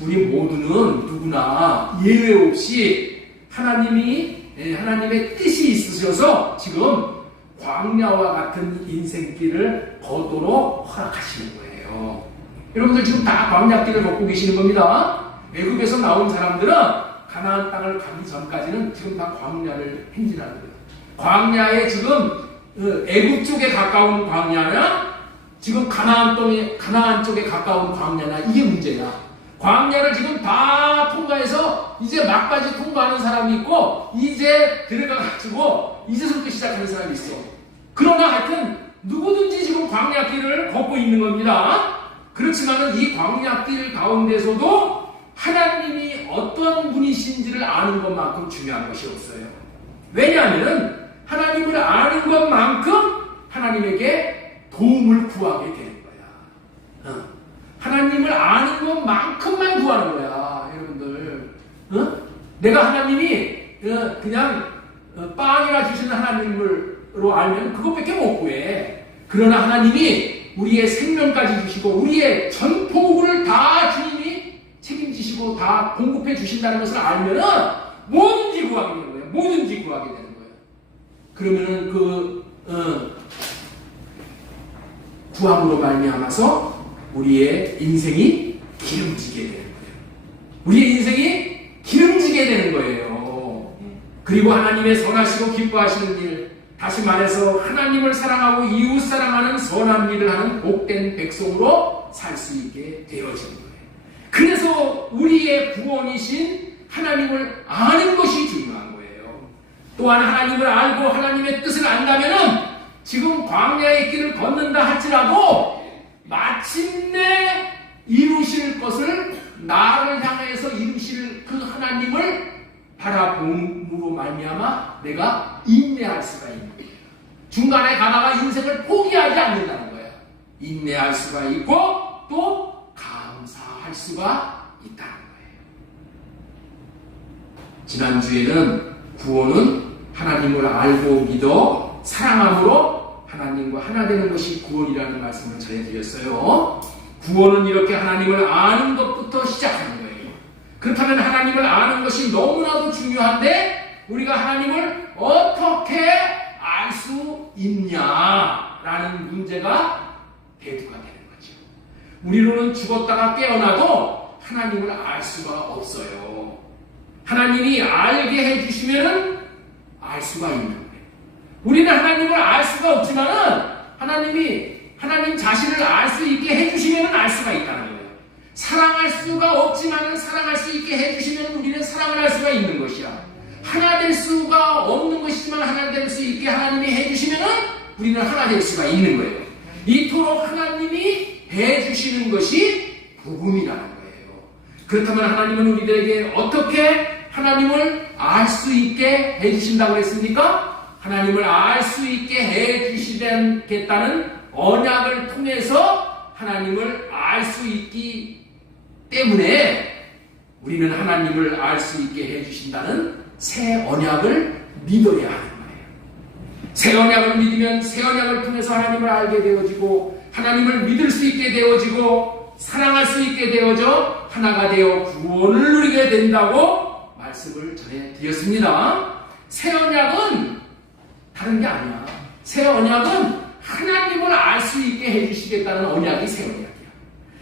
우리 모두는 누구나 예외 없이 하나님의 뜻이 있으셔서 지금 광야와 같은 인생길을 걷도록 허락하시는 거예요. 여러분들 지금 다 광야길을 걷고 계시는 겁니다. 애굽에서 나온 사람들은 가나안 땅을 가기 전까지는 지금 다 광야를 행진하는 거예요. 광야에 지금 애굽 쪽에 가까운 광야나 지금 가나안 쪽에 가까운 광야나 이게 문제야. 광야를 지금 다 통과해서 이제 막바지 통과하는 사람이 있고 이제 들어가가지고 이제부터 시작하는 사람이 있어. 그러나 하여튼 누구든지 지금 광야길을 걷고 있는 겁니다. 그렇지만은 이 광야길 가운데서도 하나님이 어떤 분이신지를 아는 것만큼 중요한 것이 없어요. 왜냐하면 하나님을 아는 것만큼 하나님에게 도움을 구하게 되는 거야. 하나님을 아는 것만큼만 구하는 거야, 여러분들. 내가 하나님이 그냥 빵이나 주시는 하나님으로 알면 그것밖에 못 구해. 그러나 하나님이 우리의 생명까지 주시고 우리의 전포국을 다 주님이 책임지시고 다 공급해 주신다는 것을 알면은 뭐든지 구하게 되는 거예요. 뭐든지 구하게 되는 거예요. 그러면은 구함으로 말미암아서 우리의 인생이 기름지게 되는 거예요. 우리의 인생이 기름지게 되는 거예요. 그리고 하나님의 선하시고 기뻐하시는 일, 다시 말해서 하나님을 사랑하고 이웃 사랑하는 선한 일을 하는 복된 백성으로 살 수 있게 되어지는 거예요. 그래서 우리의 구원이신 하나님을 아는 것이 중요한 거예요. 또한 하나님을 알고 하나님의 뜻을 안다면은 지금 광야의 길을 걷는다 할지라도 마침내 이루실 것을 나를 향해서 이루실 그 하나님을 바라봄으로 말미암아 내가 인내할 수가 있는 거예요. 중간에 가다가 인생을 포기하지 않는다는 거예요. 인내할 수가 있고 또 감사할 수가 있다는 거예요. 지난주에는 구원은 하나님을 알고 믿어 사랑함으로 하나님과 하나 되는 것이 구원이라는 말씀을 전해드렸어요. 구원은 이렇게 하나님을 아는 것부터 시작하는 거예요. 그렇다면 하나님을 아는 것이 너무나도 중요한데 우리가 하나님을 어떻게 알 수 있냐라는 문제가 대두가 되는 거죠. 우리로는 죽었다가 깨어나도 하나님을 알 수가 없어요. 하나님이 알게 해주시면 알 수가 있는 거예요. 우리는 하나님을 알 수가 없지만은 하나님 자신을 알 수 있게 해주시면 알 수가 있다는 거예요. 사랑할 수가 없지만은 사랑할 수 있게 해주시면 우리는 사랑을 할 수가 있는 것이야. 하나 될 수가 없는 것이지만 하나 될 수 있게 하나님이 해주시면은 우리는 하나 될 수가 있는 거예요. 이토록 하나님이 해주시는 것이 복음이라는 거예요. 그렇다면 하나님은 우리들에게 어떻게 하나님을 알 수 있게 해주신다고 했습니까? 하나님을 알 수 있게 해주시겠다는 언약을 통해서 하나님을 알 수 있기 때문에 우리는 하나님을 알 수 있게 해주신다는 새 언약을 믿어야 하는 거예요. 새 언약을 믿으면 새 언약을 통해서 하나님을 알게 되어지고 하나님을 믿을 수 있게 되어지고 사랑할 수 있게 되어져 하나가 되어 구원을 누리게 된다고 말씀을 전해드렸습니다. 새 언약은 다른 게 아니야. 새 언약은 하나님을 알 수 있게 해주시겠다는 언약이 새 언약이야.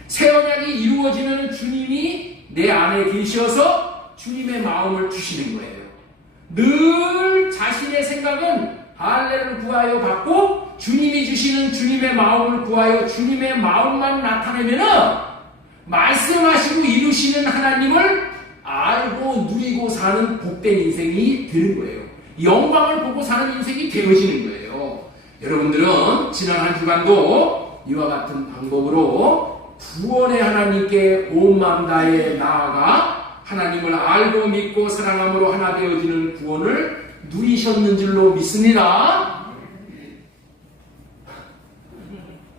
새 언약이 이루어지면 주님이 내 안에 계셔서 주님의 마음을 주시는 거예요. 늘 자신의 생각은 할례를 구하여 받고 주님이 주시는 주님의 마음을 구하여 주님의 마음만 나타내면은 말씀하시고 이루시는 하나님을 알고 누리고 사는 복된 인생이 되는 거예요. 영광을 보고 사는 인생이 되어지는 거예요. 여러분들은 지난 한 주간도 이와 같은 방법으로 구원의 하나님께 온 마음 다해 나아가 하나님을 알고 믿고 사랑함으로 하나 되어지는 구원을 누리셨는 줄로 믿습니다.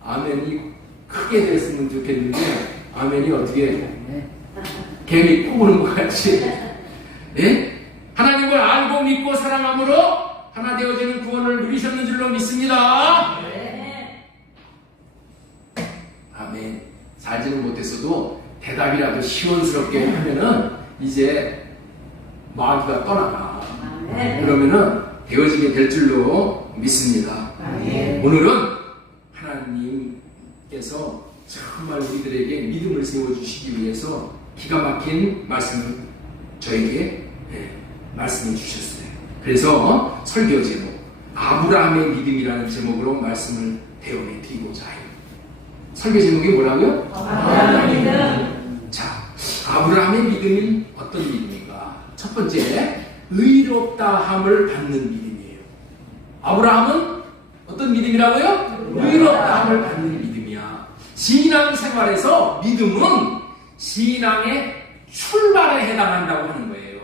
아멘이 크게 됐으면 좋겠는데 아멘이 어떻게 개미 꼬부는 것 같이 예? 하나님을 알고 믿고 사랑함으로 하나 되어지는 구원을 누리셨는 줄로 믿습니다. 아멘. 살지는 못했어도 대답이라도 시원스럽게 하면은 이제 마귀가 떠나가. 그러면은 되어지게 될 줄로 믿습니다. 오늘은 하나님께서 정말 우리들에게 믿음을 세워주시기 위해서 기가 막힌 말씀을 저에게 말씀해 주셨어요. 그래서 설교 제목 아브라함의 믿음이라는 제목으로 말씀을 대언해 드리고자 해요. 설교 제목이 뭐라고요? 아브라함의 믿음. 자, 아브라함의 믿음은 어떤 믿음인가? 첫 번째, 의롭다함을 받는 믿음이에요. 아브라함은 어떤 믿음이라고요? 의롭다함을 받는 믿음이야. 신앙생활에서 믿음은 신앙의 출발에 해당한다고 하는 거예요.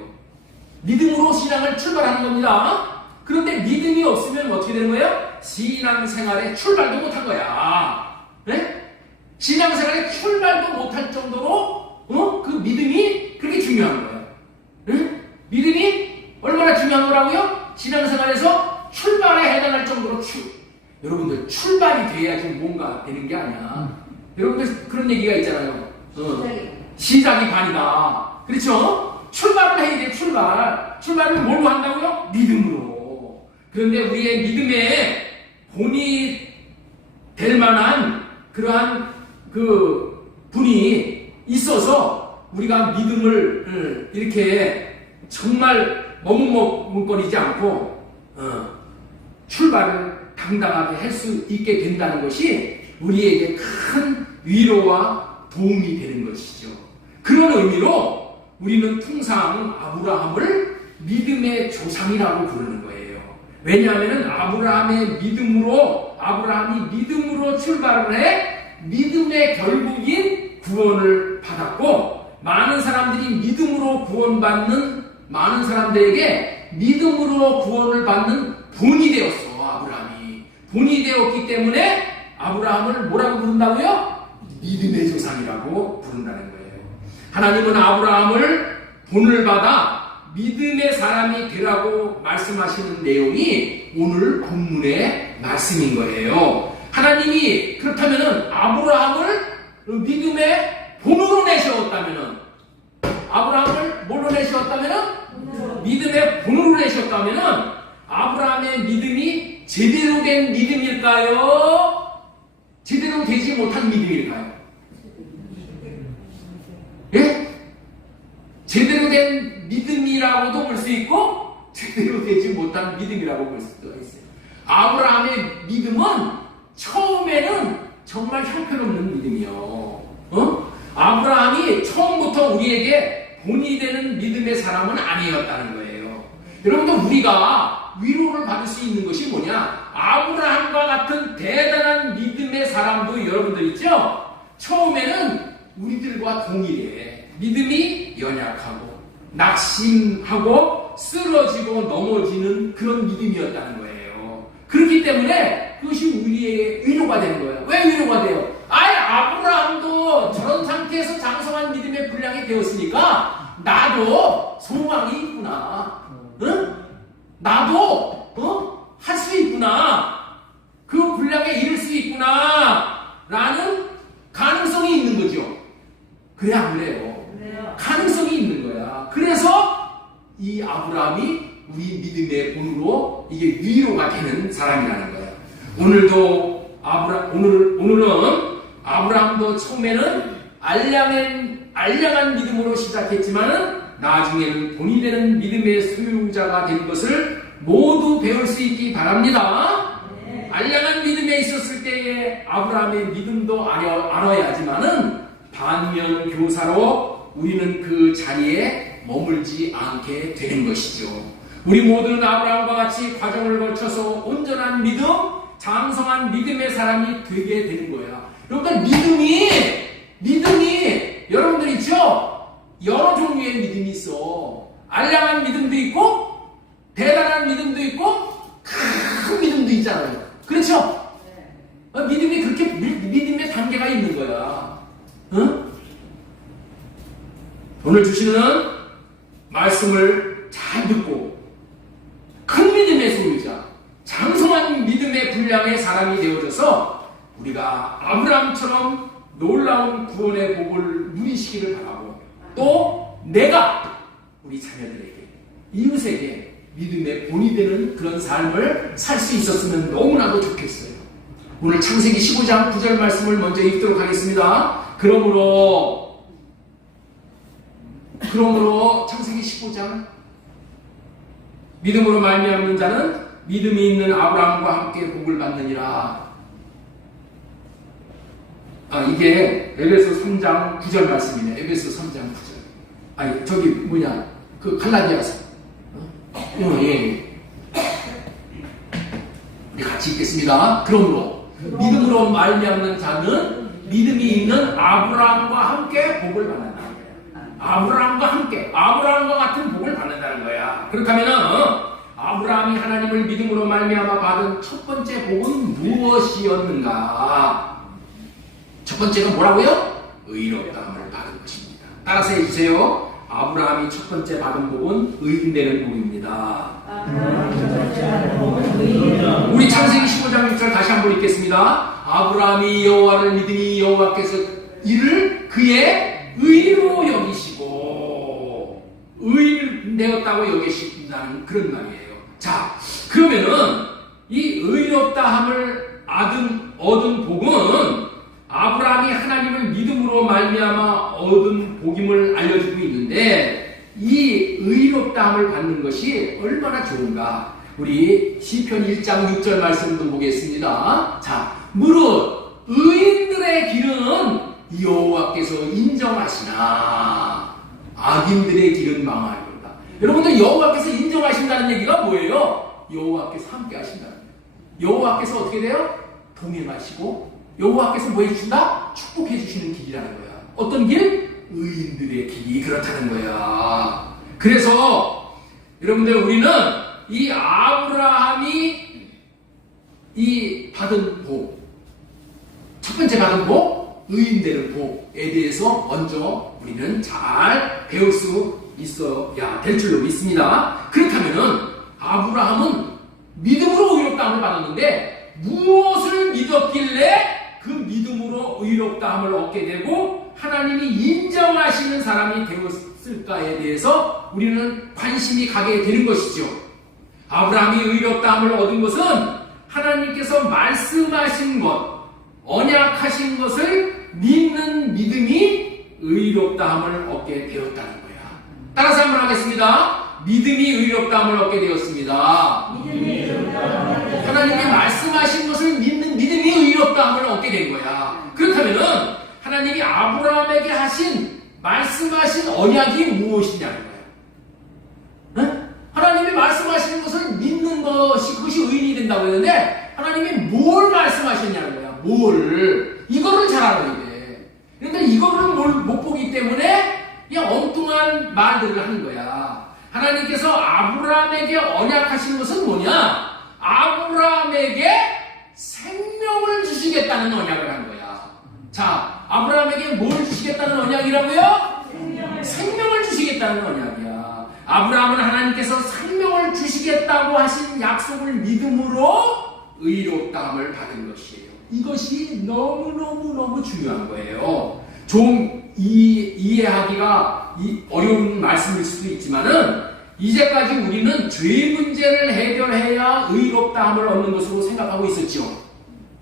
믿음으로 신앙을 출발하는 겁니다. 그런데 믿음이 없으면 어떻게 되는 거예요? 신앙생활에 출발도 못한 거야. 네? 신앙생활에 출발도 못할 정도로 그 믿음이 그렇게 중요한 거예요. 네? 믿음이 얼마나 중요한 거라고요? 신앙생활에서 출발에 해당할 정도로 여러분들 출발이 돼야지 뭔가 되는 게 아니야. 여러분들 그런 얘기가 있잖아요. 시작이 반이다. 그렇죠? 출발을 해야 돼. 출발을 뭘로 한다고요? 믿음으로. 그런데 우리의 믿음에 본이 될 만한 그러한 그 분이 있어서 우리가 믿음을 이렇게 정말 머뭇머뭇거리지 않고 출발을 당당하게 할 수 있게 된다는 것이 우리에게 큰 위로와 도움이 되는 것이죠. 그런 의미로 우리는 통상 아브라함을 믿음의 조상이라고 부르는 거예요. 왜냐하면 아브라함이 믿음으로 출발을 해 믿음의 결국인 구원을 받았고, 많은 사람들이 믿음으로 구원받는 많은 사람들에게 믿음으로 구원을 받는 본이 되었어. 아브라함이 본이 되었기 때문에 아브라함을 뭐라고 부른다고요? 믿음의 조상이라고 부른다는 거예요. 하나님은 아브라함을 본을 받아 믿음의 사람이 되라고 말씀하시는 내용이 오늘 본문의 말씀인 거예요. 하나님이 그렇다면은 아브라함을 믿음의 본으로 내셨다면은, 아브라함을 뭘로 내셨다면은 믿음의 본으로 내셨다면은 아브라함의 믿음이 제대로 된 믿음일까요? 제대로 되지 못한 믿음일까요? 예? 제대로 된 믿음이라고도 볼 수 있고 제대로 되지 못한 믿음이라고 볼 수도 있어요. 아브라함의 믿음은 처음에는 정말 형편없는 믿음이요. 아브라함이 처음부터 우리에게 본이 되는 믿음의 사람은 아니었다는 거예요. 여러분들, 우리가 위로를 받을 수 있는 것이 뭐냐? 아브라함과 같은 대단한 믿음의 사람도 여러분들 있죠? 처음에는 우리들과 동일해. 믿음이 연약하고 낙심하고 쓰러지고 넘어지는 그런 믿음이었다는 거예요. 그렇기 때문에 그것이 우리에게 위로가 되는 거예요. 왜 위로가 돼요? 아브라함도 저런 상태에서 장성한 믿음의 분량이 되었으니까 나도 소망이 있구나. 응? 나도 할 수 있구나. 그 분량에 이를 수 있구나 라는 가능성이 있는 거죠. 그래 안 그래요? 가능성이 있는 거야. 그래서 이 아브라함이 우리 믿음의 본으로 이게 위로가 되는 사람이라는 거야. 오늘은 아브라함도 처음에는 알량한 믿음으로 시작했지만은 나중에는 본이 되는 믿음의 소유자가 된 것을 모두 배울 수 있기 바랍니다. 네. 알량한 믿음에 있었을 때의 아브라함의 믿음도 알아야지만은 반면 교사로 우리는 그 자리에 머물지 않게 되는 것이죠. 우리 모두는 아브라함과 같이 과정을 거쳐서 온전한 믿음, 장성한 믿음의 사람이 되게 되는 거야. 그러니까 믿음이 여러분들 있죠? 여러 종류의 믿음이 있어. 알량한 믿음도 있고 대단한 믿음도 있고 큰 믿음도 있잖아요. 그렇죠? 믿음이 그렇게 믿음의 단계가 있는 거야. 응? 오늘 주시는 말씀을 잘 듣고 큰 믿음의 소유자, 장성한 믿음의 분량의 사람이 되어져서 우리가 아브라함처럼 놀라운 구원의 복을 누리시기를 바라고, 또 내가 우리 자녀들에게, 이웃에게 믿음의 본이 되는 그런 삶을 살 수 있었으면 너무나도 좋겠어요. 오늘 창세기 15장 9절 말씀을 먼저 읽도록 하겠습니다. 그러므로 창세기 15장, 믿음으로 말미암는 자는 믿음이 있는 아브라함과 함께 복을 받느니라. 이게 에베소 3장 9절 말씀이네. 에베소 3장 9절. 아니, 저기 뭐냐, 그 갈라디아서. 예. 우리 같이 읽겠습니다. 그러므로 믿음으로 말미암는 자는 믿음이 있는 아브라함과 함께 복을 받는다는 거야. 아브라함과 같은 복을 받는다는 거야. 그렇다면은 아브라함이 하나님을 믿음으로 말미암아 받은 첫 번째 복은 무엇이었는가? 첫 번째가 뭐라고요? 의롭다함을 받은 것입니다. 따라서 해주세요. 아브라함이 첫 번째 받은 복은 의인되는 복입니다. 우리 창세기 15장 6절 다시 한번 읽겠습니다. 아브라함이 여호와를 믿으니 여호와께서 이를 그의 의로 여기시고, 의인 되었다고 여기신다는 그런 말이에요. 자, 그러면은 이 의롭다함을 얻은 복은 아브라함이 하나님을 믿음으로 말미암아 얻은 복임을 알려주고 있는데, 이 의롭다함을 받는 것이 얼마나 좋은가? 우리 시편 1장 6절 말씀도 보겠습니다. 자, 무릇 의인들의 길은 여호와께서 인정하시나 악인들의 길은 망하리로다. 여러분들, 여호와께서 인정하신다는 얘기가 뭐예요? 여호와께서 함께 하신다는 거예요. 여호와께서 어떻게 돼요? 동행하시고, 여호와께서 뭐 해주신다? 축복해 주시는 길이라는 거야. 어떤 길? 의인들의 길이 그렇다는 거야. 그래서 여러분들, 우리는 이 아브라함이 이 받은 복, 첫 번째 받은 복, 의인되는 복에 대해서 먼저 우리는 잘 배울 수 있어야 될 줄로 믿습니다. 그렇다면은 아브라함은 믿음으로 의롭다함을 받았는데 무엇을 믿었길래 그 믿음으로 의롭다함을 얻게 되고 하나님이 인정하시는 사람이 되었을까에 대해서 우리는 관심이 가게 되는 것이죠. 아브라함이 의롭다함을 얻은 것은 하나님께서 말씀하신 것, 언약하신 것을 믿는 믿음이 의롭다함을 얻게 되었다는 거야. 따라서 한번 하겠습니다. 믿음이 의롭다함을 얻게 되었습니다. 하나님이 말씀하신 것을 믿는 믿음이 의롭다함을 얻게 된 거야. 그렇다면은 하나님이 아브라함에게 말씀하신 언약이 무엇이냐는 거야. 응? 하나님이 말씀하시는 것을 믿는 그것이 의인이 된다고 했는데, 하나님이 뭘 말씀하셨냐는 거야. 이거를 잘 알아야 돼. 그러니까 이거를 못 보기 때문에 그냥 엉뚱한 말들을 하는 거야. 하나님께서 아브라함에게 언약하신 것은 뭐냐? 아브라함에게 생명을 주시겠다는 언약을 한 거야. 자, 아브라함에게 뭘 주시겠다는 언약이라고요? 생명을 주시겠다는 언약이야. 아브라함은 하나님께서 생명을 주시겠다고 하신 약속을 믿음으로 의롭다함을 받은 것이에요. 이것이 너무너무 중요한 거예요. 좀 이해하기가 어려운 말씀일 수도 있지만은, 이제까지 우리는 죄 문제를 해결해야 의롭다함을 얻는 것으로 생각하고 있었죠.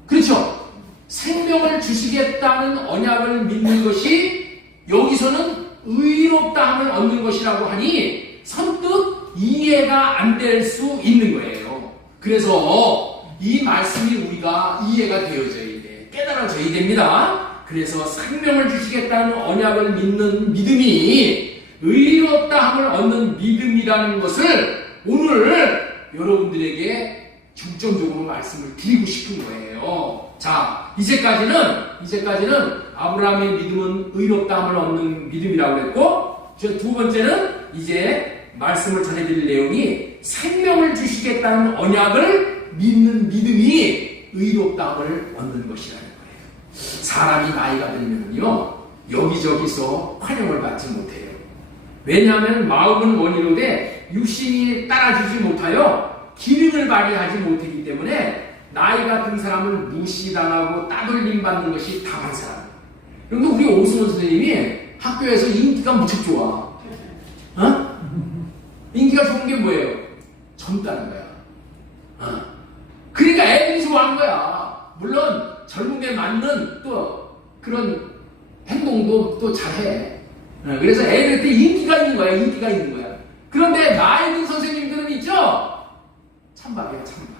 그렇죠? 생명을 주시겠다는 언약을 믿는 것이 여기서는 의롭다함을 얻는 것이라고 하니 선뜻 이해가 안 될 수 있는 거예요. 그래서 이 말씀이 우리가 이해가 되어져야 돼. 깨달아져야 됩니다. 그래서 생명을 주시겠다는 언약을 믿는 믿음이 의롭다함을 얻는 믿음이라는 것을 오늘 여러분들에게 중점적으로 말씀을 드리고 싶은 거예요. 자, 이제까지는 아브라함의 믿음은 의롭다함을 얻는 믿음이라고 했고, 두 번째는 이제 말씀을 전해드릴 내용이 생명을 주시겠다는 언약을 믿는 믿음이 의롭다함을 얻는 것이라는 거예요. 사람이 나이가 들면요, 여기저기서 환영을 받지 못해요. 왜냐하면 마음은 원이로되 육신이 따라주지 못하여 기능을 발휘하지 못하기 때문에 나이가 든 사람을 무시당하고 따돌림 받는 것이 다만 사람. 그런데 우리 오승원 선생님이 학교에서 인기가 무척 좋아. 어? 인기가 좋은 게 뭐예요? 젊다는 거야. 그러니까 애들이 좋아하는 거야. 물론 젊은 게 맞는 또 그런 행동도 또 잘해. 그래서 애들한테 인기가 있는 거야. 인기가 있는 거야. 그런데 나이 든 선생님들은 있죠? 찬밥이야, 찬밥.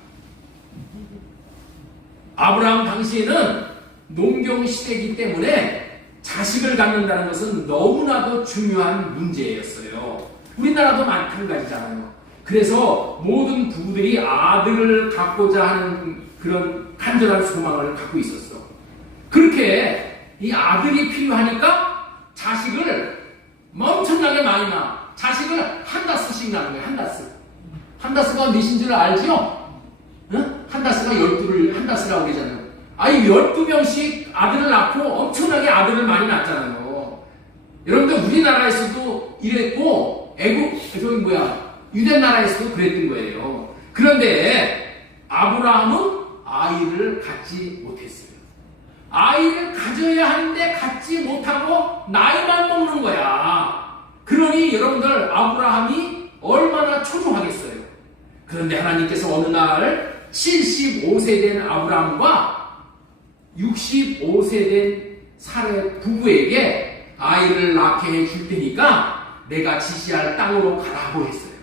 아브라함 당시에는 농경 시대이기 때문에 자식을 갖는다는 것은 너무나도 중요한 문제였어요. 우리나라도 마찬가지잖아요. 그래서 모든 부부들이 아들을 갖고자 하는 그런 간절한 소망을 갖고 있었어. 그렇게 이 아들이 필요하니까 자식을 엄청나게 많이 낳아. 자식을 한 다스씩 낳는 거야, 한 다스. 한 다스가 몇인 줄 알죠? 응? 한 다스가 12를 한 다스라고 그러잖아요. 아니, 12명씩 아들을 낳고 엄청나게 아들을 많이 낳잖아요. 여러분들 우리나라에서도 이랬고, 유대 나라에서도 그랬던 거예요. 그런데 아브라함은 아이를 갖지 못했어요. 아이를 가져야 하는데 갖지 못하고 나이만 먹는 거야. 그러니 여러분들 아브라함이 얼마나 초조하겠어요. 그런데 하나님께서 어느 날 75세 된 아브라함과 65세 된 사례 부부에게 아이를 낳게 해줄 테니까 내가 지시할 땅으로 가라고 했어요.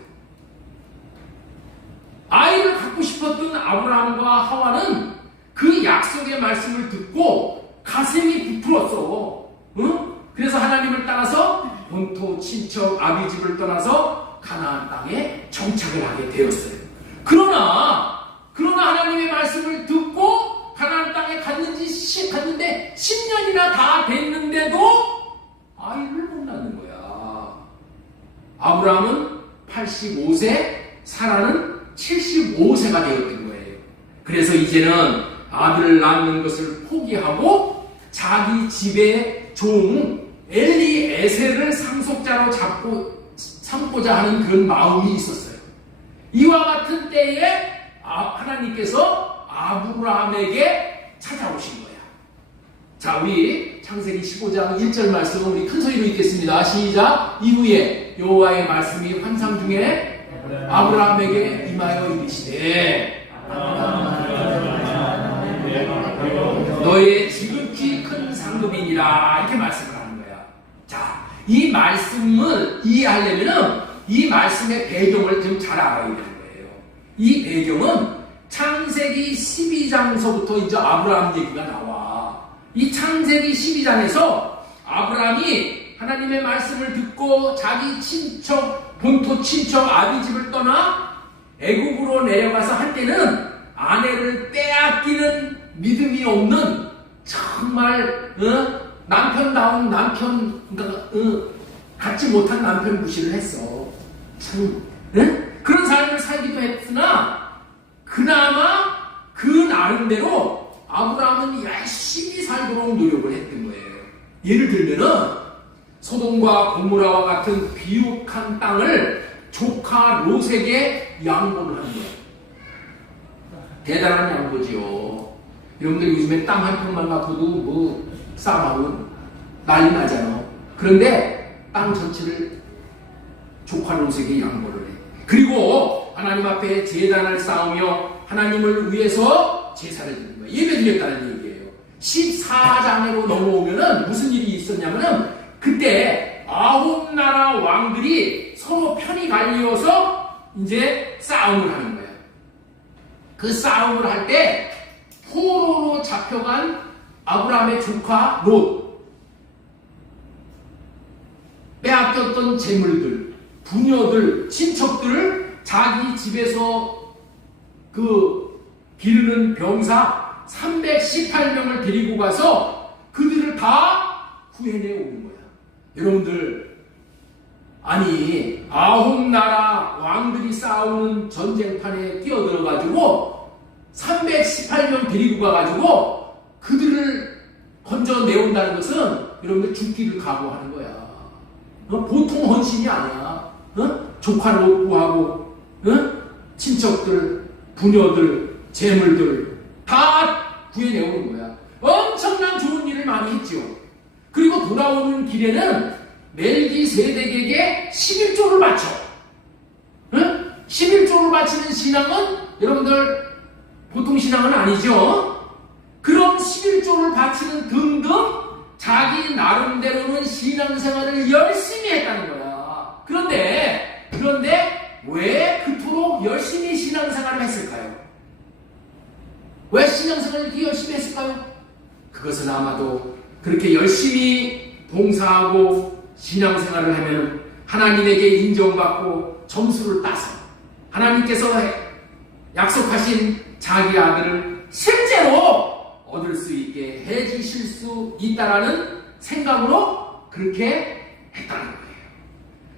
아이를 갖고 싶었던 아브라함과 하와는 그 약속의 말씀을 듣고 가슴이 부풀었어. 응? 그래서 하나님을 따라서 본토 친척 아비집을 떠나서 가나안 땅에 정착을 하게 되었어요. 그러나 하나님의 말씀을 듣고 가나안 땅에 갔는데 10년이나 다 됐는데도 아이를 못 낳는 거야. 아브라함은 85세, 사라는 75세가 되었던 거예요. 그래서 이제는 아들을 낳는 것을 포기하고 자기 집의 종 엘리에셀을 상속자로 삼고자 하는 그런 마음이 있었어요. 이와 같은 때에 하나님께서 아브라함에게 찾아오신 거야. 자, 우리 창세기 15장 1절 말씀 우리 큰 소리로 읽겠습니다. 시작. 이후에 여호와의 말씀이 환상 중에 아브라함에게 임하여 이르시되 너의 지극히 큰 상급이니라, 이렇게 말씀을 하는 거야. 자, 이 말씀을 이해하려면 이 말씀의 배경을 좀 잘 알아야 되는 거예요. 이 배경은 창세기 12장서부터 이제 아브라함 얘기가 나와. 이 창세기 12장에서 아브라함이 하나님의 말씀을 듣고 자기 친척, 본토 친척 아비집을 떠나 애국으로 내려가서 한때는 아내를 빼앗기는 믿음이 없는 정말 남편다운 남편, 갖지 못한 남편 무시를 했어. 참, 그런 삶을 살기도 했으나 그나마 그 나름대로 아브라함은 열심히 살도록 노력을 했던 거예요. 예를 들면은 소돔과 고모라와 같은 비옥한 땅을 조카 롯에게 양보를 하는 거예요. 대단한 양보지요. 여러분들 요즘에 땅 한 평만 갖고도 뭐 싸움하고 난리 나잖아. 그런데 땅 전체를 조카 롯에게 양보를 해. 그리고 하나님 앞에 제단을 쌓으며 하나님을 위해서 제사를 드리는 거예요. 예배 드렸다는 얘기예요. 14장으로 넘어오면은 무슨 일이 있었냐면은 그때 9나라 왕들이 서로 편이 갈리어서 이제 싸움을 하는 거예요. 그 싸움을 할 때 포로로 잡혀간 아브라함의 조카 롯, 빼앗겼던 재물들, 부녀들, 친척들을 자기 집에서 기르는 병사 318명을 데리고 가서 그들을 다 구해내 오는 거야. 여러분들, 아니 9나라 왕들이 싸우는 전쟁판에 끼어들어가지고 318명 데리고 가가지고 그들을 건져내온다는 것은 여러분들 죽기를 각오하는 거야. 보통 헌신이 아니야. 조카를 구하고 친척들, 부녀들, 재물들 다 구해내오는 거야. 엄청난 좋은 일을 많이 했죠. 집에서 돌아오는 길에는 멜기세덱에게 11조를 바쳐. 응? 11조를 바치는 신앙은 여러분들 보통 신앙은 아니죠. 그런 11조를 바치는 등등 자기 나름대로는 신앙생활을 열심히 했다는 거야. 그런데 왜 그토록 열심히 신앙생활을 했을까요? 왜 신앙생활을 이렇게 열심히 했을까요? 그것은 아마도 그렇게 열심히 봉사하고 신앙생활을 하면 하나님에게 인정받고 점수를 따서 하나님께서 약속하신 자기 아들을 실제로 얻을 수 있게 해주실 수 있다라는 생각으로 그렇게 했다는 거예요.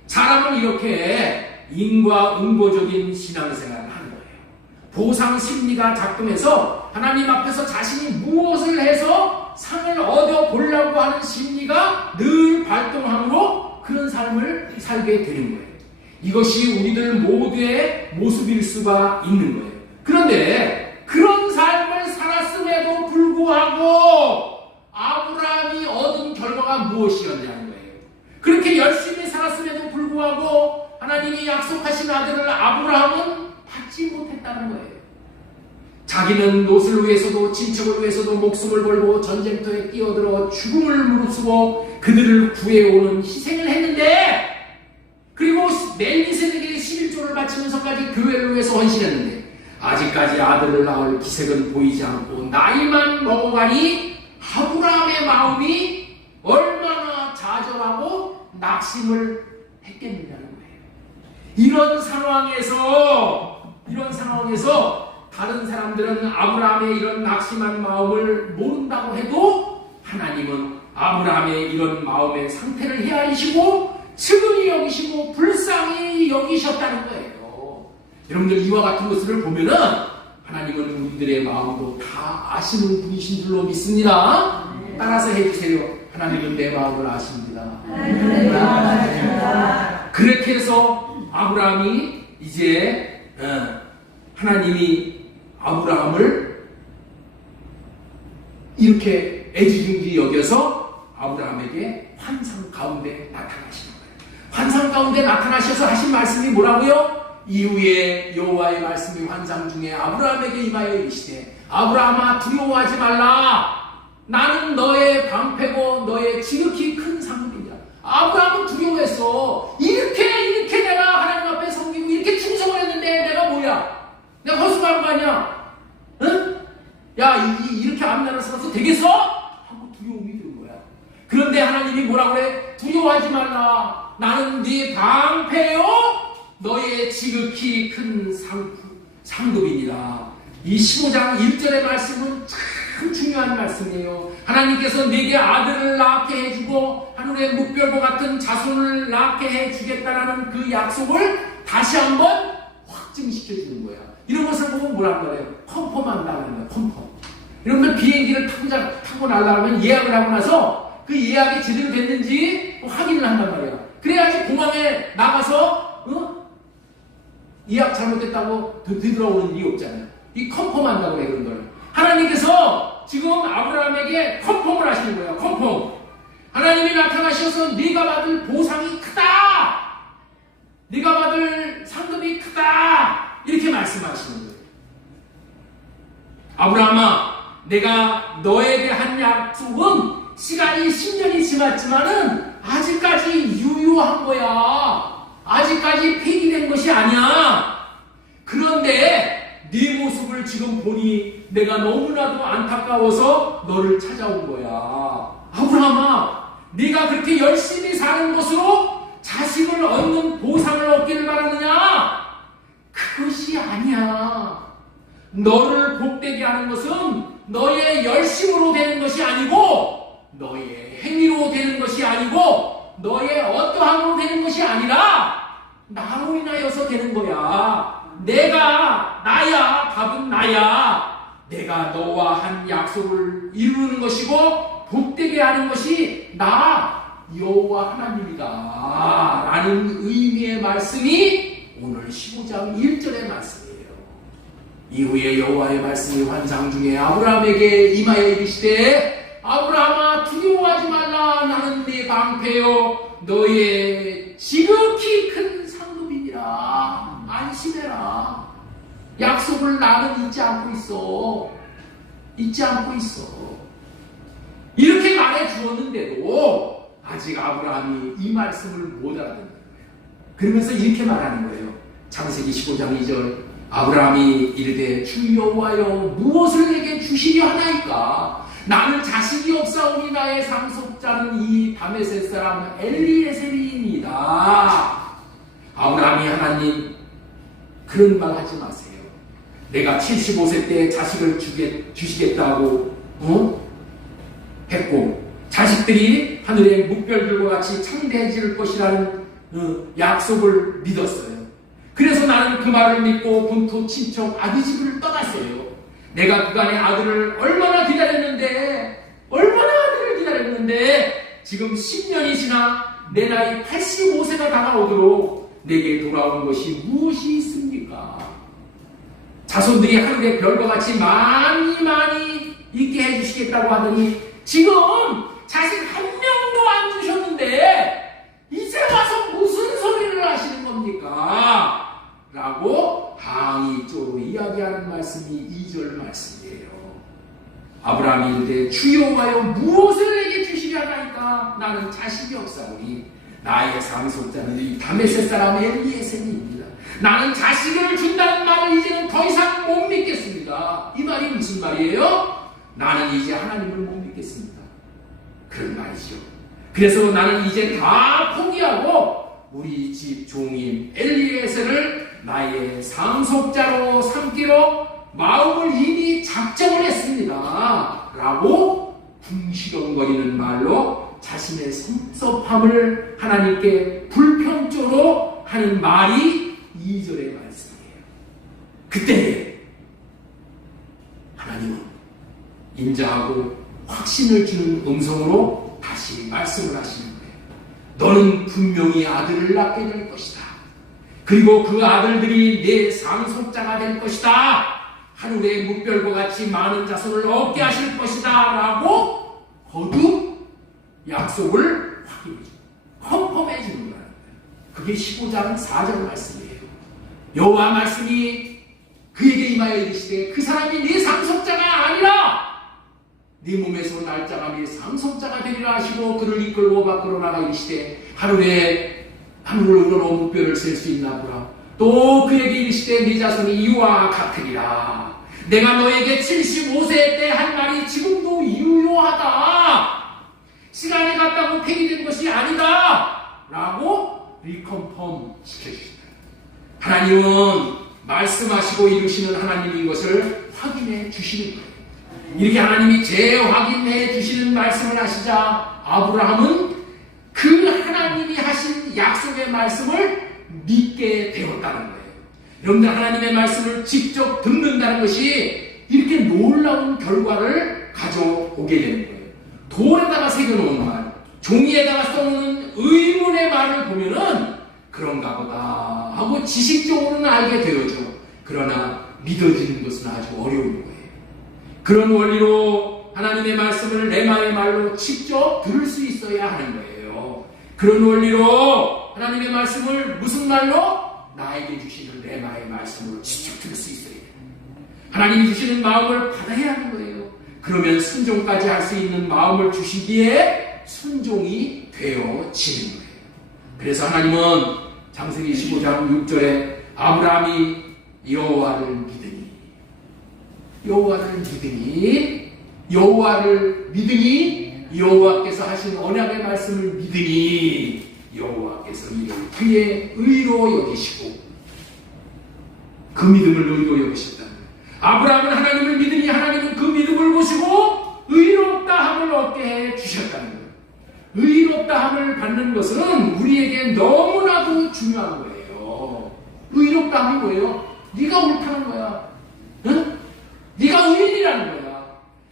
사람은 이렇게 인과응보적인 신앙생활을 하는 거예요. 보상 심리가 작동해서 하나님 앞에서 자신이 무엇을 해서 상을 얻어 보려고 하는 심리가 늘 발동함으로 그런 삶을 살게 되는 거예요. 이것이 우리들 모두의 모습일 수가 있는 거예요. 그런데 그런 삶을 살았음에도 불구하고 아브라함이 얻은 결과가 무엇이었냐는 거예요. 그렇게 열심히 살았음에도 불구하고 하나님이 약속하신 아들을 아브라함은 받지 못했다는 거예요. 자기는 롯을 위해서도 친척을 위해서도 목숨을 걸고 전쟁터에 뛰어들어 죽음을 무릅쓰고 그들을 구해오는 희생을 했는데, 그리고 멜기세덱에게 11조를 바치면서까지 교회를 위해서 헌신했는데 아직까지 아들을 낳을 기색은 보이지 않고 나이만 먹어가니 아브라함의 마음이 얼마나 좌절하고 낙심을 했겠느냐는 거예요. 이런 상황에서 다른 사람들은 아브라함의 이런 낙심한 마음을 모른다고 해도 하나님은 아브라함의 이런 마음의 상태를 헤아리시고 측은히 여기시고 불쌍히 여기셨다는 거예요. 여러분들 이와 같은 것을 보면은 하나님은 우리들의 마음도 다 아시는 분이신 줄로 믿습니다. 따라서 해주세요. 하나님은 내 마음을 아십니다. 그렇게 해서 아브라함이 이제 하나님이 아브라함을 이렇게 애지중지 여겨서 아브라함에게 환상 가운데 나타나시는 거예요. 환상 가운데 나타나셔서 하신 말씀이 뭐라고요? 이후에 여호와의 말씀이 환상 중에 아브라함에게 임하여 이르시되 아브라함아 두려워하지 말라. 나는 너의 방패고 너의 지극히 큰 상급이냐. 아브라함은 두려워했어. 이렇게 내가 하나님 앞에 섬기고 이렇게 충성을 했는데 내가 뭐야? 내가 허수아한 거 아니야? 응? 야, 이렇게 앞날을 살아서 되겠어? 하고 두려움이 드는 거야. 그런데 하나님이 뭐라고 그래? 두려워하지 말라. 나는 네 방패요 너의 지극히 큰 상급이니라. 이 15장 1절의 말씀은 참 중요한 말씀이에요. 하나님께서 내게 아들을 낳게 해주고 하늘의 묵별과 같은 자손을 낳게 해주겠다라는 그 약속을 다시 한번 확증시켜주는 거야. 이런 것을 보면 뭐란 말이에요? 컨펌한다는 거야. 컨펌. 이러면 비행기를 타고 날아가면 예약을 하고 나서 그 예약이 제대로 됐는지 확인을 한단 말이야. 그래야지 공항에 나가서 예약 잘못됐다고 되돌아오는 일이 없잖아요. 이 컨펌한다고 해, 그런 걸. 하나님께서 지금 아브라함에게 컨펌을 하시는 거예요. 컨펌. 하나님이 나타나셔서 네가 받을 보상이 크다. 네가 받을 상급이 크다. 이렇게 말씀하시는 거예요. 아브라함아, 내가 너에게 한 약속은 시간이 10년이 지났지만은 아직까지 유효한 거야. 아직까지 폐기된 것이 아니야. 그런데 네 모습을 지금 보니 내가 너무나도 안타까워서 너를 찾아온 거야. 아브라함아, 네가 그렇게 열심히 사는 것으로 자식을 얻는 보상을 얻기를 바라느냐? 그것이 아니야. 너를 복되게 하는 것은 너의 열심으로 되는 것이 아니고 너의 행위로 되는 것이 아니고 너의 어떠함으로 되는 것이 아니라 나로 인하여서 되는 거야. 내가 나야. 답은 나야. 내가 너와 한 약속을 이루는 것이고 복되게 하는 것이 나 여호와 하나님이다 라는 의미의 말씀이 오늘 15장 1절의 말씀이에요. 이후에 여호와의 말씀이 환상 중에 아브라함에게 임하여 이르시되 아브라함아 두려워하지 말라. 나는 하늘이 방패요 너의 지극히 큰 상급이니라. 안심해라. 약속을 나는 잊지 않고 있어. 잊지 않고 있어. 이렇게 말해 주었는데도 아직 아브라함이 이 말씀을 못 알아듣는 거예요. 그러면서 이렇게 말하는 거예요. 창세기 15장 2절 아브라함이 이르되 주 여호와여 무엇을 내게 주시려 하나이까? 나는 자식이 없사오니 나의 상속자는 이 다메섹 사람 엘리에셀이니이다. 아브라함이 하나님 그런 말 하지 마세요. 내가 75세 때 자식을 주시겠다고 했고 자식들이 하늘의 묵별들과 같이 창대해질 것이라는 약속을 믿었어요. 그래서 나는 그 말을 믿고 본토 친척 아비 집을 떠났어요. 내가 그간의 아들을 얼마나 기다렸는데 지금 10년이 지나 내 나이 85세가 다가오도록 내게 돌아온 것이 무엇이 있습니까? 자손들이 하늘의 별과 같이 많이 있게 해주시겠다고 하더니 지금 자식 한 명도 안 주셨는데 이제 와서 무슨 소리를 하시는 겁니까? 라고 항의적으로 이야기하는 말씀이 2절 말씀이에요. 아브라함이 이르되 주 여호와여 무엇을 내게 주시려 하나이까? 나는 자식이 없사오니 나의 상속자는 이 다메섹 사람 엘리에셀입니다. 나는 자식을 준다는 말을 이제는 더 이상 못 믿겠습니다. 이 말이 무슨 말이에요? 나는 이제 하나님을 못 믿겠습니다. 그런 말이죠. 그래서 나는 이제 다 포기하고 우리 집 종인 엘리에셀을 나의 상속자로 삼기로 마음을 이미 작정을 했습니다. 라고 궁시렁거리는 말로 자신의 섭섭함을 하나님께 불평조로 하는 말이 2절의 말씀이에요. 그때 하나님은 인자하고 확신을 주는 음성으로 다시 말씀을 하시는 거예요. 너는 분명히 아들을 낳게 될 것이다. 그리고 그 아들들이 내 상속자가 될 것이다. 하늘의 묵별과 같이 많은 자손을 얻게 하실 것이다. 라고 거듭 약속을 컨펌해 주는 거예요. 그게 15장 4절 말씀이에요. 여호와 말씀이 그에게 임하여 이르시되 그 사람이 네 상속자가 아니라 네 몸에서 날 자가 네 상속자가 되리라 하시고 그를 이끌고 밖으로 나가 이르시되 하늘을 우러러 묵별을 셀 수 있나 보라. 또 그에게 이르시되 네 자손이 이와 같으리라. 내가 너에게 75세 때 한 말이 지금도 유효하다. 시간이 갔다고 폐기된 것이 아니다. 라고 리컨펌 시켜주신다. 하나님은 말씀하시고 이루시는 하나님인 것을 확인해 주시는 거예요. 이렇게 하나님이 재확인해 주시는 말씀을 하시자 아브라함은 그 하나님이 하신 약속의 말씀을 믿게 되었다는 거예요. 여러분들 하나님의 말씀을 직접 듣는다는 것이 이렇게 놀라운 결과를 가져오게 되는 거예요. 돌에다가 새겨놓은 말, 종이에다가 써놓은 의문의 말을 보면은 그런가 보다 하고 지식적으로는 알게 되어져. 그러나 믿어지는 것은 아주 어려운 거예요. 그런 원리로 하나님의 말씀을 레마의 말로 직접 들을 수 있어야 하는 거예요. 그런 원리로 하나님의 말씀을 무슨 말로? 나에게 주시는 레마의 말씀으로 직접 들을 수 있어야 돼요. 하나님이 주시는 마음을 받아야 하는 거예요. 그러면 순종까지 할 수 있는 마음을 주시기에 순종이 되어지는 거예요. 그래서 하나님은 창세기 15장 6절에 아브라함이 여호와를 믿으니 여호와께서 하신 언약의 말씀을 믿으니 여호와께서 이를 그의 의로 여기시고 그 믿음을 의로 여기셨다. 아브라함은 하나님을 믿으니 하나님은 그 믿음을 보시고 의롭다함을 얻게 해 주셨다는 거예요. 의롭다함을 받는 것은 우리에게 너무나도 중요한 거예요. 의롭다함이 뭐예요? 네가 옳다는 거야. 응? 네가 의인이라는 거야.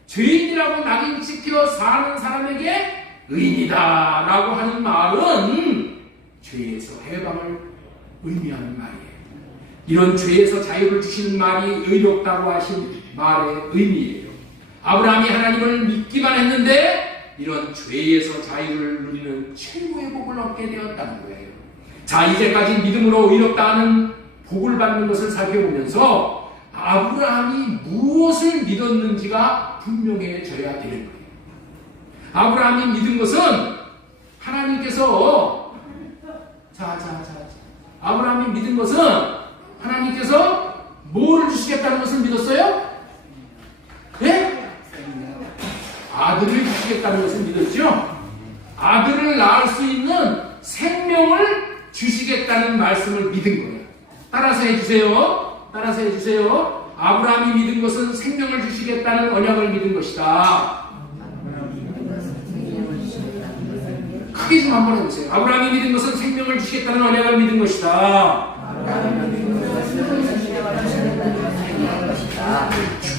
죄인이라고 낙인 찍혀 사는 사람에게 의인이다 라고 하는 말은 죄에서 해방을 의미하는 말이에요. 이런 죄에서 자유를 주시는 말이 의롭다고 하신 말의 의미예요. 아브라함이 하나님을 믿기만 했는데 이런 죄에서 자유를 누리는 최고의 복을 얻게 되었다는 거예요. 자, 이제까지 믿음으로 의롭다 하는 복을 받는 것을 살펴보면서 아브라함이 무엇을 믿었는지가 분명해져야 되는 거예요. 아브라함이 믿은 것은 하나님께서 아브라함이 믿은 것은 하나님께서 뭐를 주시겠다는 것을 믿었어요? 네? 아들을 주시겠다는 것을 믿었죠? 아들을 낳을 수 있는 생명을 주시겠다는 말씀을 믿은 거예요. 따라서 해주세요. 따라서 해주세요. 아브라함이 믿은 것은 생명을 주시겠다는 언약을 믿은 것이다. 크게 좀 한번 해보세요. 아브라함이 믿은 것은 생명을 주시겠다는 언약을 믿은 것이다.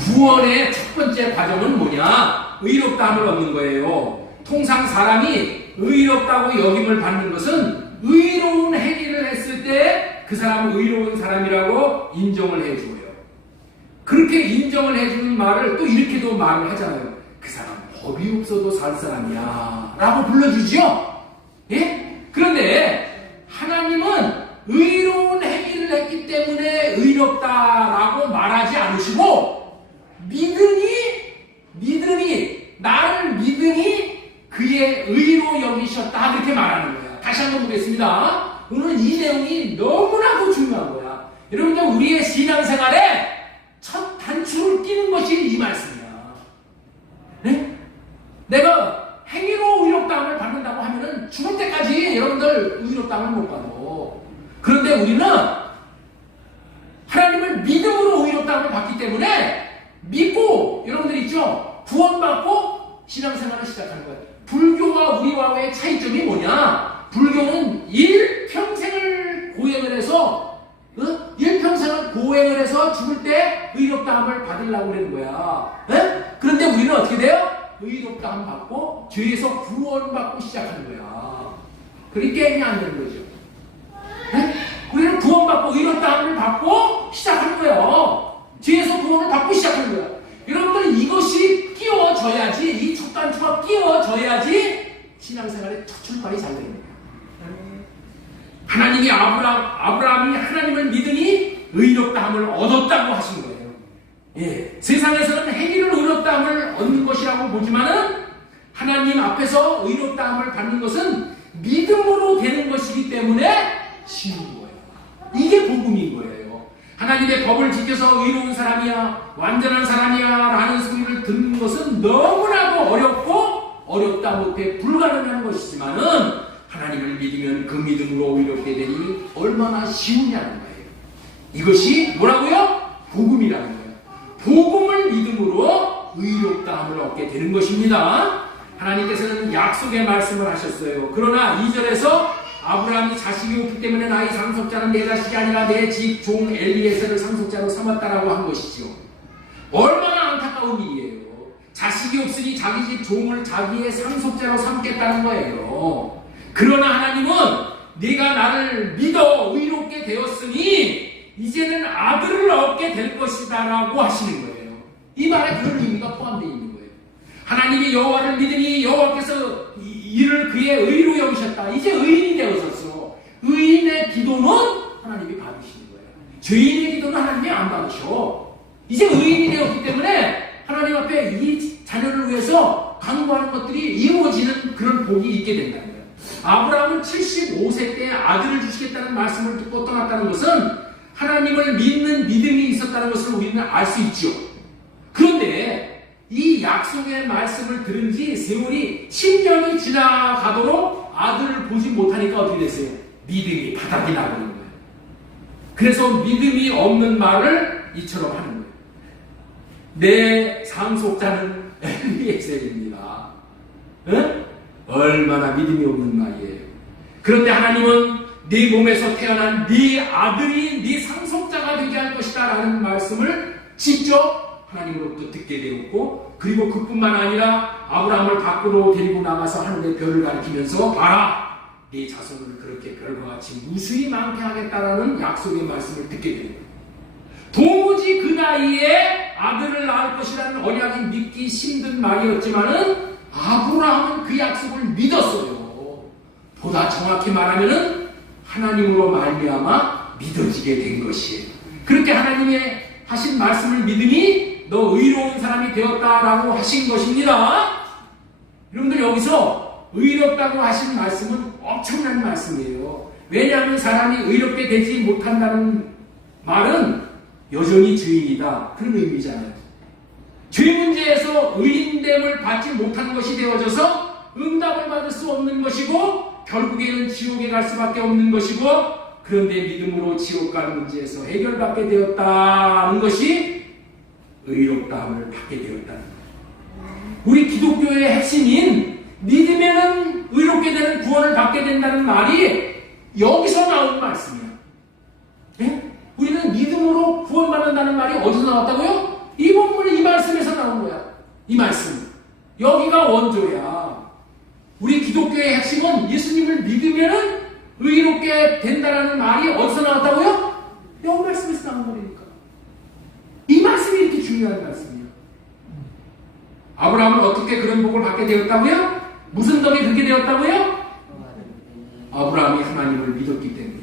구원의 첫 번째 과정은 뭐냐? 의롭다함을 얻는 거예요. 통상 사람이 의롭다고 여김을 받는 것은 의로운 행위를 했을 때 그 사람은 의로운 사람이라고 인정을 해줘요. 그렇게 인정을 해주는 말을 또 이렇게도 말을 하잖아요. 그 사람 법이 없어도 살 사람이야 라고 불러주죠. 예? 그런데 하나님은 의로운 행위를 했기 때문에 의롭다라고 말하지 않으시고 나를 믿으니 그의 의로 여기셨다 그렇게 말하는 거야. 다시 한번 보겠습니다. 오늘 이 내용이 너무나도 중요한 거야. 여러분, 우리의 신앙생활에 첫 단추를 끼는 것이 이 말씀이야. 네? 내가 행위로 의롭다함을 받는다고 하면은 죽을 때까지 여러분들 의롭다함을 못 받아. 그런데 우리는 하나님을 믿음으로 의롭다함을 받기 때문에 믿고 여러분들 있죠? 구원받고 신앙생활을 시작하는 거예요. 불교와 우리와의 차이점이 뭐냐? 불교는 일평생을 고행을 해서 죽을 때 의롭다함을 받으려고 그러는 거야. 네? 그런데 우리는 어떻게 돼요? 의롭다함 받고 죄에서 구원받고 시작하는 거야. 그게 게임이 안 되는 거죠. 네? 우리는 구원받고 의롭다함을 받고 시작하는 거예요. 죄에서 구원을 받고 시작하는 거야. 여러분들 이것이 끼워져야지, 이 첫 단추가 끼워져야지 신앙생활의 첫 출발이 잘 되는 거야. 하나님이 아브라함이 하나님을 믿으니 의롭다함을 얻었다고 하신 거예요. 예, 세상에서는 행위를 의롭다함을 얻는 것이라고 보지만은 하나님 앞에서 의롭다함을 받는 것은 믿음으로 되는 것이기 때문에 쉬운 거예요. 이게 복음인 거예요. 하나님의 법을 지켜서 의로운 사람이야, 완전한 사람이야 라는 소리를 듣는 것은 너무나도 어렵다 못해 불가능한 것이지만은 하나님을 믿으면 그 믿음으로 의롭게 되니 얼마나 쉬우냐는 거예요. 이것이 뭐라고요? 복음이라는 거예요. 복음을 믿음으로 의롭다함을 얻게 되는 것입니다. 하나님께서는 약속의 말씀을 하셨어요. 그러나 2절에서 아브라함이 자식이 없기 때문에 나의 상속자는 내 자식이 아니라 내 집 종 엘리에셀을 상속자로 삼았다라고 한 것이죠. 얼마나 안타까운 일이에요. 자식이 없으니 자기 집 종을 자기의 상속자로 삼겠다는 거예요. 그러나 하나님은 네가 나를 믿어 의롭게 되었으니 이제는 아들을 얻게 될 것이다 라고 하시는 거예요. 이 말에 그런 의미가 포함되어 있는 거예요. 하나님이 여호와를 믿으니 여호와께서 이를 그의 의로 여기셨다. 이제 의인이 되어졌어. 의인의 기도는 하나님이 받으시는 거예요. 죄인의 기도는 하나님이 안 받으셔. 이제 의인이 되었기 때문에 하나님 앞에 이 자녀를 위해서 간구하는 것들이 이루어지는 그런 복이 있게 된다는 거예요. 아브라함은 75세 때 아들을 주시겠다는 말씀을 듣고 떠났다는 것은 하나님을 믿는 믿음이 있었다는 것을 우리는 알 수 있죠. 그런데 이 약속의 말씀을 들은 지 세월이 10년이 지나가도록 아들을 보지 못하니까 어떻게 됐어요? 믿음이 바닥이 나버린 거예요. 그래서 믿음이 없는 말을 이처럼 하는 거예요. 내 상속자는 엘리에셀입니다. 응? 얼마나 믿음이 없는 말이에요. 그런데 하나님은 네 몸에서 태어난 네 아들이 네 상속자가 되게 할 것이다 라는 말씀을 직접 하나님으로부터 듣게 되었고, 그리고 그뿐만 아니라 아브라함을 밖으로 데리고 나가서 하늘의 별을 가리키면서 봐라, 네 자손을 그렇게 별과 같이 무수히 많게 하겠다라는 약속의 말씀을 듣게 됩니다. 도무지 그 나이에 아들을 낳을 것이라는 언약이 믿기 힘든 말이었지만은 아브라함은 그 약속을 믿었어요. 보다 정확히 말하면은 하나님으로 말미암아 믿어지게 된 것이에요. 그렇게 하나님의 하신 말씀을 믿으니 너 의로운 사람이 되었다라고 하신 것입니다. 여러분들 여기서 의롭다고 하신 말씀은 엄청난 말씀이에요. 왜냐하면 사람이 의롭게 되지 못한다는 말은 여전히 죄인이다, 그런 의미잖아요. 죄 문제에서 의인됨을 받지 못하는 것이 되어져서 응답을 받을 수 없는 것이고 결국에는 지옥에 갈 수밖에 없는 것이고, 그런데 믿음으로 지옥 가는 문제에서 해결받게 되었다는 것이 의롭다함을 받게 되었다는 거예요. 우리 기독교의 핵심인 믿으면은 의롭게 되는 구원을 받게 된다는 말이 여기서 나온 말씀이야. 네? 우리는 믿음으로 구원받는다는 말이 어디서 나왔다고요? 이 본문의 이 말씀에서 나온 거야. 이 말씀. 여기가 원조야. 우리 기독교의 핵심은 예수님을 믿으면은 의롭게 된다는 말이 어디서 나왔다고요? 여기 말씀에서 나온 거니까. 이 말씀이 이렇게 중요한 말씀이에요. 아브라함은 어떻게 그런 복을 받게 되었다고요? 무슨 덕에 그렇게 되었다고요? 아브라함이 하나님을 믿었기 때문에.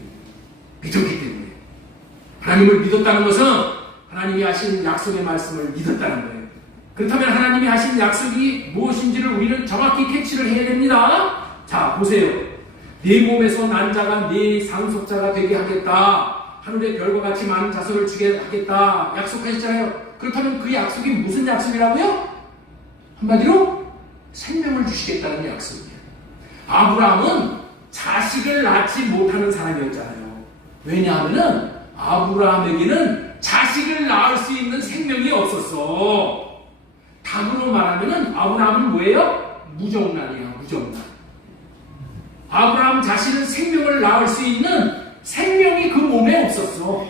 하나님을 믿었다는 것은 하나님이 하신 약속의 말씀을 믿었다는 거예요. 그렇다면 하나님이 하신 약속이 무엇인지를 우리는 정확히 캐치를 해야 됩니다. 자, 보세요. 네 몸에서 난 자가 네 상속자가 되게 하겠다. 하늘의 별과 같이 많은 자손을 주게 하겠다. 약속하셨잖아요. 그렇다면 그 약속이 무슨 약속이라고요? 한마디로 생명을 주시겠다는 약속이에요. 아브라함은 자식을 낳지 못하는 사람이었잖아요. 왜냐하면 아브라함에게는 자식을 낳을 수 있는 생명이 없었어. 답으로 말하면 아브라함은 뭐예요? 무정란이야, 무정란. 아브라함 자신은 생명을 낳을 수 있는 생명이 그 몸에 없었어.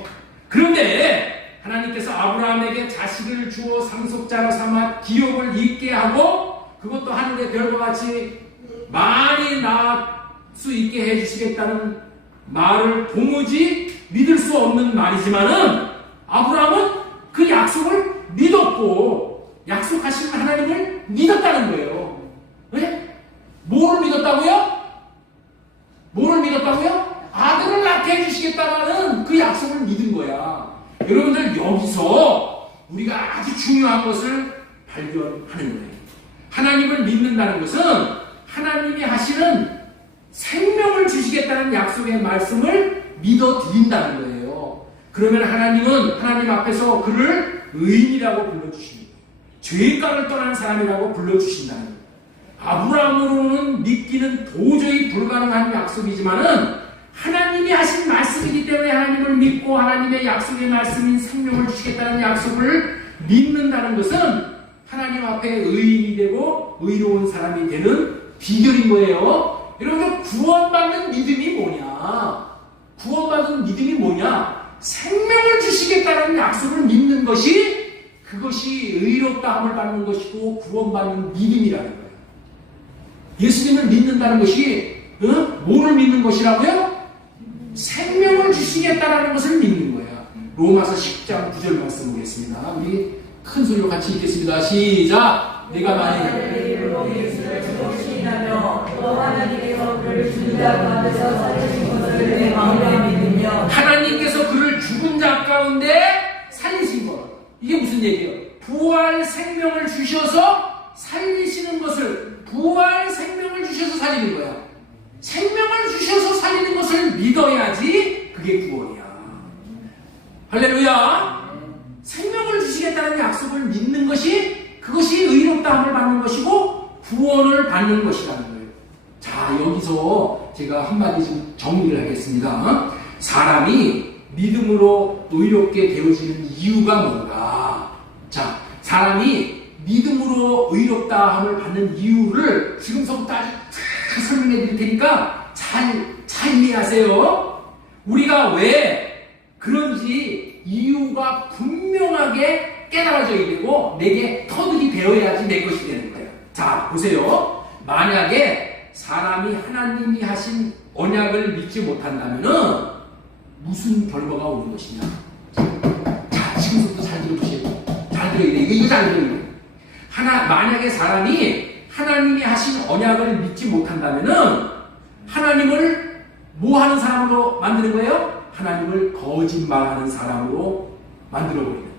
그런데 하나님께서 아브라함에게 자식을 주어 상속자로 삼아 기업을 잇게 하고 그것도 하늘의 별과 같이 많이 낳을 수 있게 해주시겠다는 말을 도무지 믿을 수 없는 말이지만은 아브라함은 그 약속을 믿었고 약속하신 하나님을 믿었다는 거예요. 왜? 뭐를 믿었다고요? 아들을 낳게 해주시겠다는 그 약속을 믿은 거야. 여러분들 여기서 우리가 아주 중요한 것을 발견하는 거예요. 하나님을 믿는다는 것은 하나님이 하시는 생명을 주시겠다는 약속의 말씀을 믿어드린다는 거예요. 그러면 하나님은 하나님 앞에서 그를 의인이라고 불러주십니다. 죄가를 떠난 사람이라고 불러주신다는 거예요. 아브라함으로는 믿기는 도저히 불가능한 약속이지만은 하나님이 하신 말씀이기 때문에 하나님을 믿고 하나님의 약속의 말씀인 생명을 주시겠다는 약속을 믿는다는 것은 하나님 앞에 의인이 되고 의로운 사람이 되는 비결인 거예요. 여러분, 구원받는 믿음이 뭐냐? 생명을 주시겠다는 약속을 믿는 것이 그것이 의롭다함을 받는 것이고 구원받는 믿음이라는 거예요. 예수님을 믿는다는 것이 뭐를 믿는 것이라고요? 생명을 주시겠다라는 것을 믿는 거예요. 로마서 10장 9절 말씀 보겠습니다. 우리 큰 소리로 같이 읽겠습니다. 시작! 내가 만일 예수를 죽으시나며 또 하나님께서 그를 죽은 자 가운데서 살리신 것을 내 마음에 믿으며 하나님께서 그를 죽은 자 가운데 살리신 것. 이게 무슨 얘기예요? 부활 생명을 주셔서 살리시는 것을 부활 생명을 주셔서 살리는 거야. 생명을 주셔서 살리는 것을 믿어야지 그게 구원이야. 할렐루야. 생명을 주시겠다는 약속을 믿는 것이 그것이 의롭다함을 받는 것이고 구원을 받는 것이라는 거예요. 자, 여기서 제가 한마디 좀 정리를 하겠습니다. 사람이 믿음으로 의롭게 되어지는 이유가 뭔가? 자, 사람이 믿음으로 의롭다함을 받는 이유를 지금서부터 아주 잘 설명해 드릴 테니까 잘 이해하세요. 우리가 왜 그런지 이유가 분명하게 깨달아져야 되고 내게 터득이 되어야지 내 것이 되는 거예요. 자, 보세요. 만약에 사람이 하나님이 하신 언약을 믿지 못한다면은 무슨 결과가 오는 것이냐? 자, 지금부터 잘 들어보세요. 잘 들어야 돼. 이거 잘 들어야 돼. 만약에 사람이 하나님이 하신 언약을 믿지 못한다면은 하나님을 뭐 하는 사람으로 만드는 거예요? 하나님을 거짓말하는 사람으로 만들어버리는 거예요.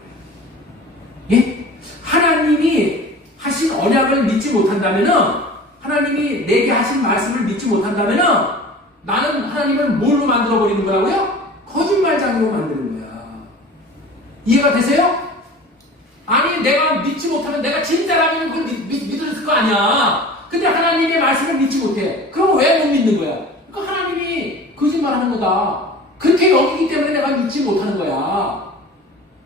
예? 하나님이 하신 언약을 믿지 못한다면은, 하나님이 내게 하신 말씀을 믿지 못한다면은 나는 하나님을 뭘로 만들어버리는 거라고요? 거짓말장으로 만드는 거야. 이해가 되세요? 아니, 내가 믿지 못하면 내가 진짜라면 그걸 믿을 거 아니야. 근데 하나님의 말씀을 믿지 못해. 그럼 왜 못 믿는 거야? 그러니까 하나님이 거짓말하는 거다. 그렇게 여기기 때문에 내가 믿지 못하는 거야.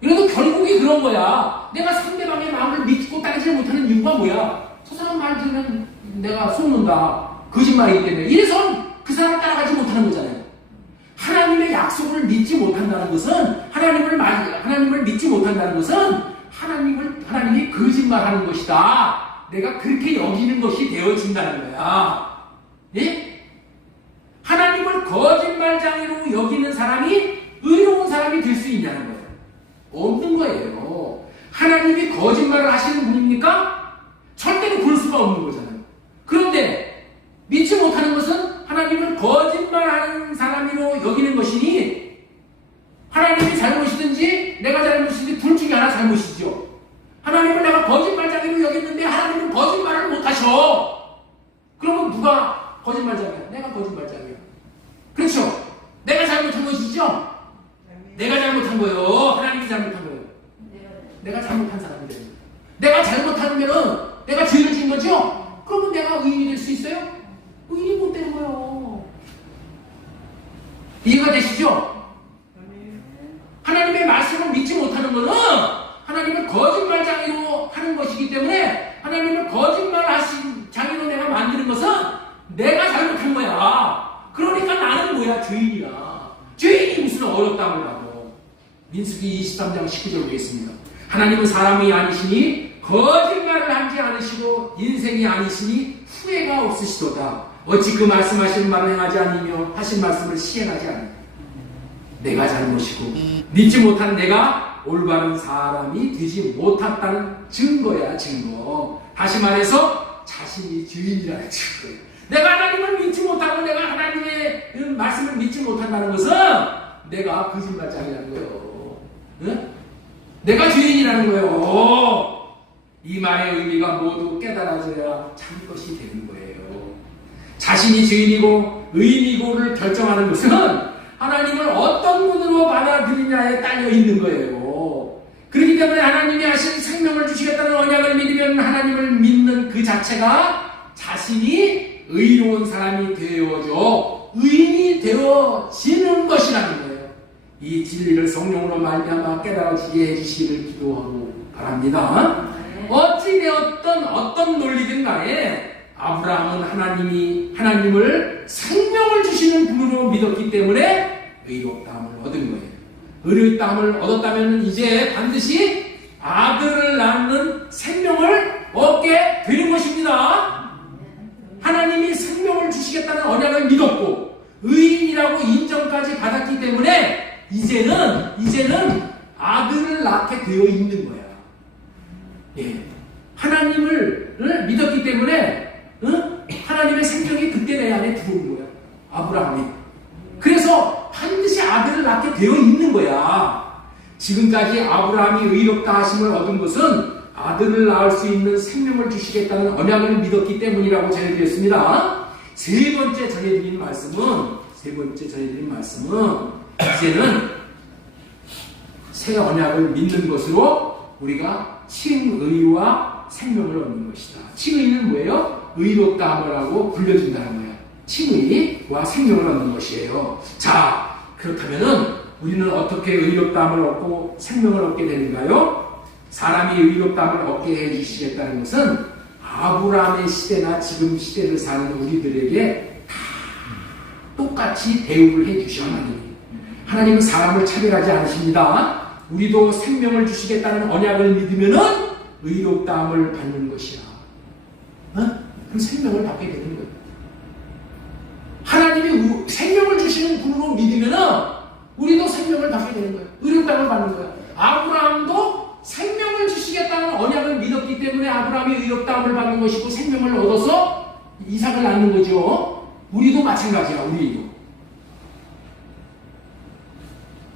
그래도 결국이 그런 거야. 내가 상대방의 마음을 믿고 따르지 못하는 이유가 뭐야? 저 사람 말 들으면 내가 속는다. 거짓말이기 때문에. 이래서 그 사람 따라가지 못하는 거잖아요. 하나님의 약속을 믿지 못한다는 것은, 하나님을 믿지 못한다는 것은 하나님이 거짓말하는 것이다. 내가 그렇게 여기는 것이 되어진다는 거야. 예? 하나님을 거짓말장애로 여기는 사람이 의로운 사람이 될 수 있냐는 거예요. 없는 거예요. 하나님이 거짓말을 하시는 분입니까? 절대로 그럴 수가 없는 거잖아요. 그런데 믿지 못하는 것은 하나님을 거짓말하는 사람으로 여기는 것이니, 하나님이 잘못이든지 내가 잘못이든지 둘 중에 하나 잘못이죠. 하나님을 내가 거짓말장애로 여겼는데 하나님은 거짓말을 못하셔. 그러면 누가 거짓말장애야? 내가 거짓말장애야. 그렇죠? 내가 잘못한 것이죠? 내가 잘못한 거예요. 하나님이 잘못한 거예요. 내가 잘못한 사람이 되는 거예요. 내가 잘못하면은 내가 죄를 지은 거죠? 그러면 내가 의인이 될 수 있어요? 의인이 못 되는 거예요. 이해가 되시죠? 하나님의 말씀을 믿지 못하는 것은 하나님을 거짓말장애로 하는 것이기 때문에, 하나님을 거짓말하신 장애로 내가 만드는 것은 내가 잘못한 거야. 그러니까 나는 뭐야? 죄인이야. 죄인이 무슨 어렵다고 하고. 민수기 23장 19절 보겠습니다. 하나님은 사람이 아니시니 거짓말을 하지 않으시고 인생이 아니시니 후회가 없으시도다. 어찌 그 말씀하신 말을 행하지 않으며 하신 말씀을 시행하지 않으며. 내가 잘못이고 믿지 못한 내가 올바른 사람이 되지 못했다는 증거야, 증거. 다시 말해서 자신이 주인이라는 증거야. 내가 하나님을 믿지 못하고 내가 하나님의 말씀을 믿지 못한다는 것은 내가 거짓말장이라는 거예요. 응? 내가 죄인이라는 거예요. 이 말의 의미가 모두 깨달아져야 참 것이 되는 거예요. 자신이 죄인이고 의인이고를 결정하는 것은 하나님을 어떤 분으로 받아들이냐에 딸려 있는 거예요. 그렇기 때문에 하나님이 하신 생명을 주시겠다는 언약을 믿으면 하나님을 믿는 그 자체가 자신이 의로운 사람이 되어져 의인이 되어지는 것이라는 거예요. 이 진리를 성령으로 말미암아 깨달아지게 해주시기를 기도하고 바랍니다. 어찌되었던 어떤 논리든 간에 아브라함은 하나님을 생명을 주시는 분으로 믿었기 때문에 의롭다함을 얻은 거예요. 의롭다함을 얻었다면 이제 반드시 아들을 낳는 생명을 얻게 되는 것입니다. 하나님이 생명을 주시겠다는 언약을 믿었고 의인이라고 인정까지 받았기 때문에 이제는 아들을 낳게 되어 있는 거야. 예. 하나님을 믿었기 때문에 하나님의 생명이 그때 내 안에 들어온 거야. 아브라함이. 그래서 반드시 아들을 낳게 되어 있는 거야. 지금까지 아브라함이 의롭다 하심을 얻은 것은 아들을 낳을 수 있는 생명을 주시겠다는 언약을 믿었기 때문이라고 전해드렸습니다. 세 번째 전해드린 말씀은 이제는 새 언약을 믿는 것으로 우리가 칭의와 생명을 얻는 것이다. 칭의는 뭐예요? 의롭다함을 하고 불려준다는 거예요. 칭의와 생명을 얻는 것이에요. 자, 그렇다면은 우리는 어떻게 의롭다함을 얻고 생명을 얻게 되는가요? 사람이 의롭다함을 얻게 해주시겠다는 것은 아브라함의 시대나 지금 시대를 사는 우리들에게 다 똑같이 대우를 해주셔. 하나님은 사람을 차별하지 않으십니다. 우리도 생명을 주시겠다는 언약을 믿으면은 의롭다함을 받는 것이야. 그럼 생명을 받게 되는 거예요. 하나님이 생명을 주시는 분으로 믿으면은 우리도 생명을 받게 되는 거예요. 의롭다함을 받는 거예요. 아브라함도 생명을 주시겠다는 언약을 믿었기 때문에 때문에 아브라함이 의롭다함을 받는 것이고 생명을 얻어서 이삭을 낳는 거죠. 우리도 마찬가지야. 우리도.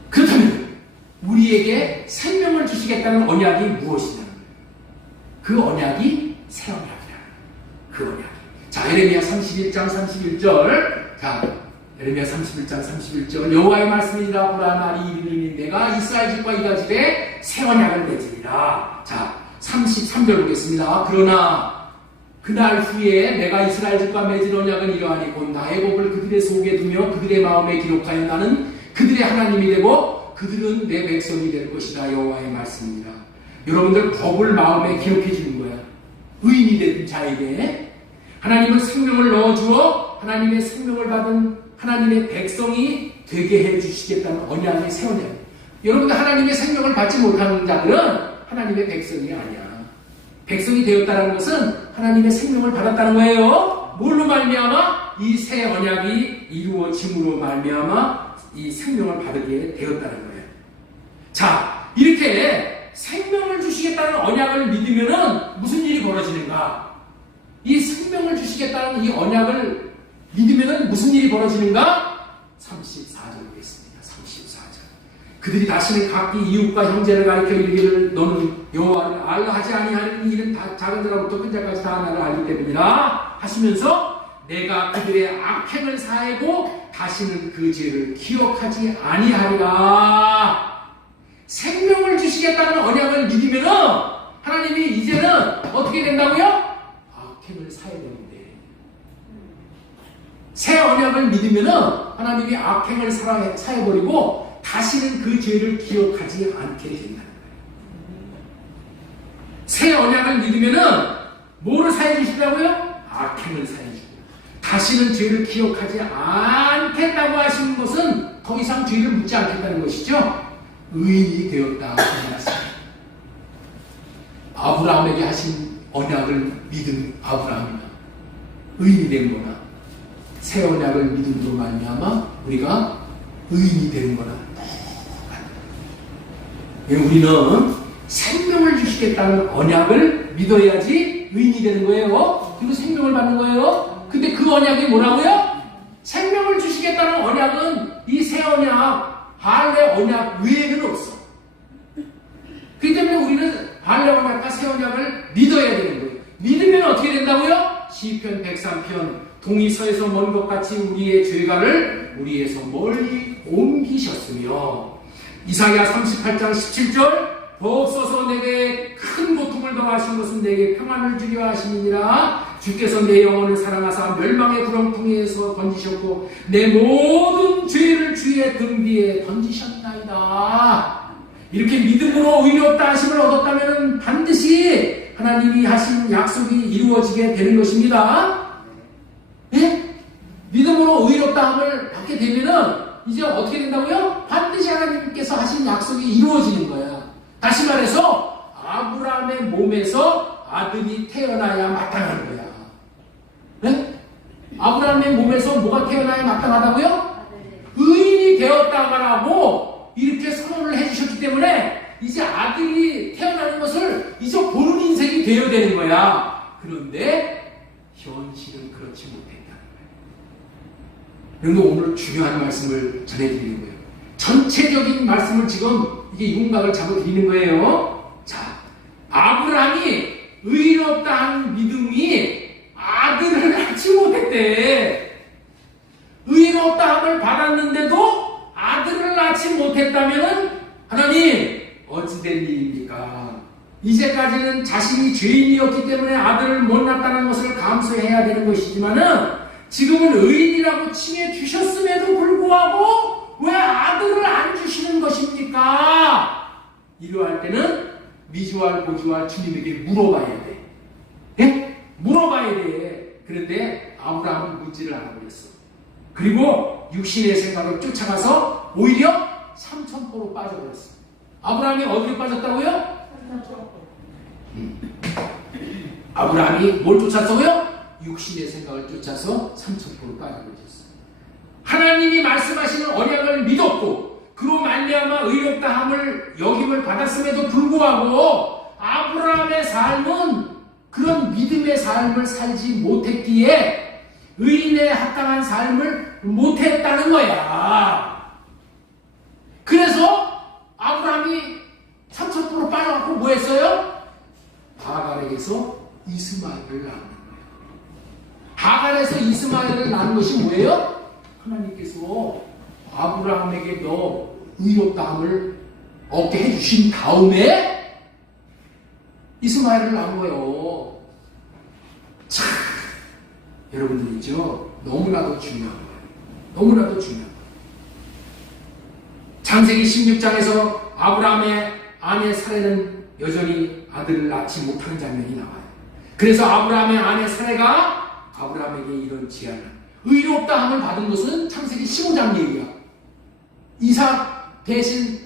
그렇다면 우리에게 생명을 주시겠다는 언약이 무엇이냐? 그 언약이 새 언약이야. 그 언약. 자, 예레미야 31장 31절. 자, 예레미야 31장 31절. 여호와의 말씀이니라. 보라, 날이 이르리니 내가 이스라엘 집과 유다 집에 새 언약을 맺으리라. 자, 33절 보겠습니다. 그러나 그날 후에 내가 이스라엘 집과 맺은 언약은 이러하니 곧 나의 법을 그들의 속에 두며 그들의 마음에 기록하여 나는 그들의 하나님이 되고 그들은 내 백성이 될 것이다. 여호와의 말씀입니다. 여러분들 법을 마음에 기록해 주는 거야. 의인이 된 자에게 하나님은 생명을 넣어주어 하나님의 생명을 받은 하나님의 백성이 되게 해주시겠다는 언약의 새 언약. 여러분들 하나님의 생명을 받지 못하는 자들은 하나님의 백성이 아니야. 백성이 되었다는 것은 하나님의 생명을 받았다는 거예요. 뭘로 말미암아? 이 새 언약이 이루어짐으로 말미암아 이 생명을 받게 되었다는 거예요. 자, 이렇게 생명을 주시겠다는 언약을 믿으면은 무슨 일이 벌어지는가? 이 생명을 주시겠다는 이 언약을 믿으면은 무슨 일이 벌어지는가? 34절 보겠습니다. 34절. 그들이 다시는 각기 이웃과 형제를 가리켜 이르기를 너는 여호와를 알라 하지 아니하는 이는 다 작은 자로부터 큰 자까지 다 나를 알기 때문이라 하시면서 내가 그들의 악행을 사하고 다시는 그 죄를 기억하지 아니하리라. 생명을 주시겠다는 언약을 믿으면은 하나님이 이제는 어떻게 된다고요? 악행을 사해야 되는데 새 언약을 믿으면은 하나님이 악행을 사해버리고 다시는 그 죄를 기억하지 않게 된다는 거예요. 새 언약을 믿으면은 뭐를 사해 주시라고요? 악행을 사해 주시고 다시는 죄를 기억하지 않겠다고 하시는 것은 더 이상 죄를 묻지 않겠다는 것이죠. 의인이 되었다. 아브라함에게 하신 언약을 믿은 아브라함이나 의인이 된 거나 새 언약을 믿음으로 말미암아 우리가 의인이 되는 거나 우리는 생명을 주시겠다는 언약을 믿어야지 의인이 되는 거예요. 그리고 생명을 받는 거예요. 근데 그 언약이 뭐라고요? 생명을 주시겠다는 언약은 이 새 언약, 할례 언약 외에는 없어. 그렇기 때문에 우리는 할례 언약과 새 언약을 믿어야 되는 거예요. 믿으면 어떻게 된다고요? 시편 103편 동이 서에서 먼 것 같이 우리의 죄가를 우리에서 멀리 옮기셨으며 이사야 38장 17절 더없어서 내게 큰 고통을 더하신 것은 내게 평안을 주려 하심이니라. 주께서 내 영혼을 사랑하사 멸망의 구렁텅이에서 던지셨고 내 모든 죄를 주의 등 뒤에 던지셨나이다. 이렇게 믿음으로 의롭다 하심을 얻었다면 반드시 하나님이 하신 약속이 이루어지게 되는 것입니다. 예? 믿음으로 의롭다함을 받게 되면은 이제 어떻게 된다고요? 반드시 하나님께서 하신 약속이 이루어지는 거야. 다시 말해서 아브라함의 몸에서 아들이 태어나야 마땅한 거야. 네? 아브라함의 몸에서 뭐가 태어나야 마땅하다고요? 의인이 되었다고 이렇게 선언을 해주셨기 때문에 이제 아들이 태어나는 것을 이제 보는 인생이 되어야 되는 거야. 그런데 현실은 그렇지 못했다는 거예요. 여러분 오늘 중요한 말씀을 전해드리는 거예요. 전체적인 말씀을 지금 이게 윤곽을 잡아드리는 거예요. 자, 아브라함이 의롭다는 믿음이 아들을 낳지 못했대. 의롭다함을 받았는데도 아들을 낳지 못했다면 하나님 어찌 된 일입니까? 이제까지는 자신이 죄인이었기 때문에 아들을 못 낳았다는 것을 감수해야 되는 것이지만은 지금은 의인이라고 칭해 주셨음에도 불구하고 왜 아들을 안 주시는 것입니까? 이러할 때는 미주알 고주알 주님에게 물어봐야 돼. 예? 물어봐야 돼. 그런데 아브라함은 묻지를 않아버렸어. 그리고 육신의 생각을 쫓아가서 오히려 삼천포로 빠져버렸어. 아브라함이 어디로 빠졌다고요? 아브라함이 뭘 쫓았다고요? 육신의 생각을 쫓아서 삼천포로 빠져버렸어. 하나님이 말씀하시는 언약을 믿었고 그로 말미암아 의롭다함을 여김을 받았음에도 불구하고 아브라함의 삶은 그런 믿음의 삶을 살지 못했기에 의인에 합당한 삶을 못했다는 거야. 그래서 아브라함이 삼천포로 빠져갖고 뭐 했어요? 하갈에게서 이스마엘을 낳는 거예요. 하갈에서 이스마엘을 낳은 것이 뭐예요? 하나님께서 아브라함에게 너 의롭다함을 얻게 해주신 다음에 이스마엘을 낳은 거예요. 참, 여러분들 있죠? 너무나도 중요한 거예요. 너무나도 중요한 거예요. 창세기 16장에서 아브라함의 아내 사레는 여전히 아들을 낳지 못하는 장면이 나와요. 그래서 아브라함의 아내 사레가 아브라함에게 이런 제안을, 의롭다함을 받은 것은 창세기 15장 얘기야. 이삭 대신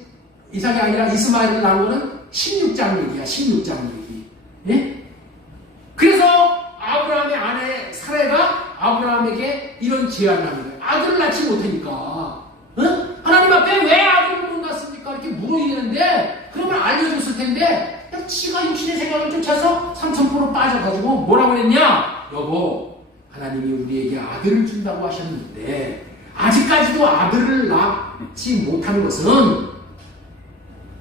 이삭이 아니라 이스마엘을 낳은 것은 16장 얘기야. 16장 얘기. 예? 그래서 아브라함의 아내 사레가 아브라함에게 이런 제안을 하는 거예요. 아들을 낳지 못하니까. 응? 하나님 앞에 왜 아들을 못 낳습니까? 이렇게 물어이는데, 그러면 알려줬을 텐데, 그냥 지가 육신의 생각을 쫓아서 삼천포로 빠져가지고 뭐라고 했냐? 여보, 하나님이 우리에게 아들을 준다고 하셨는데, 아직까지도 아들을 낳지 못한 것은,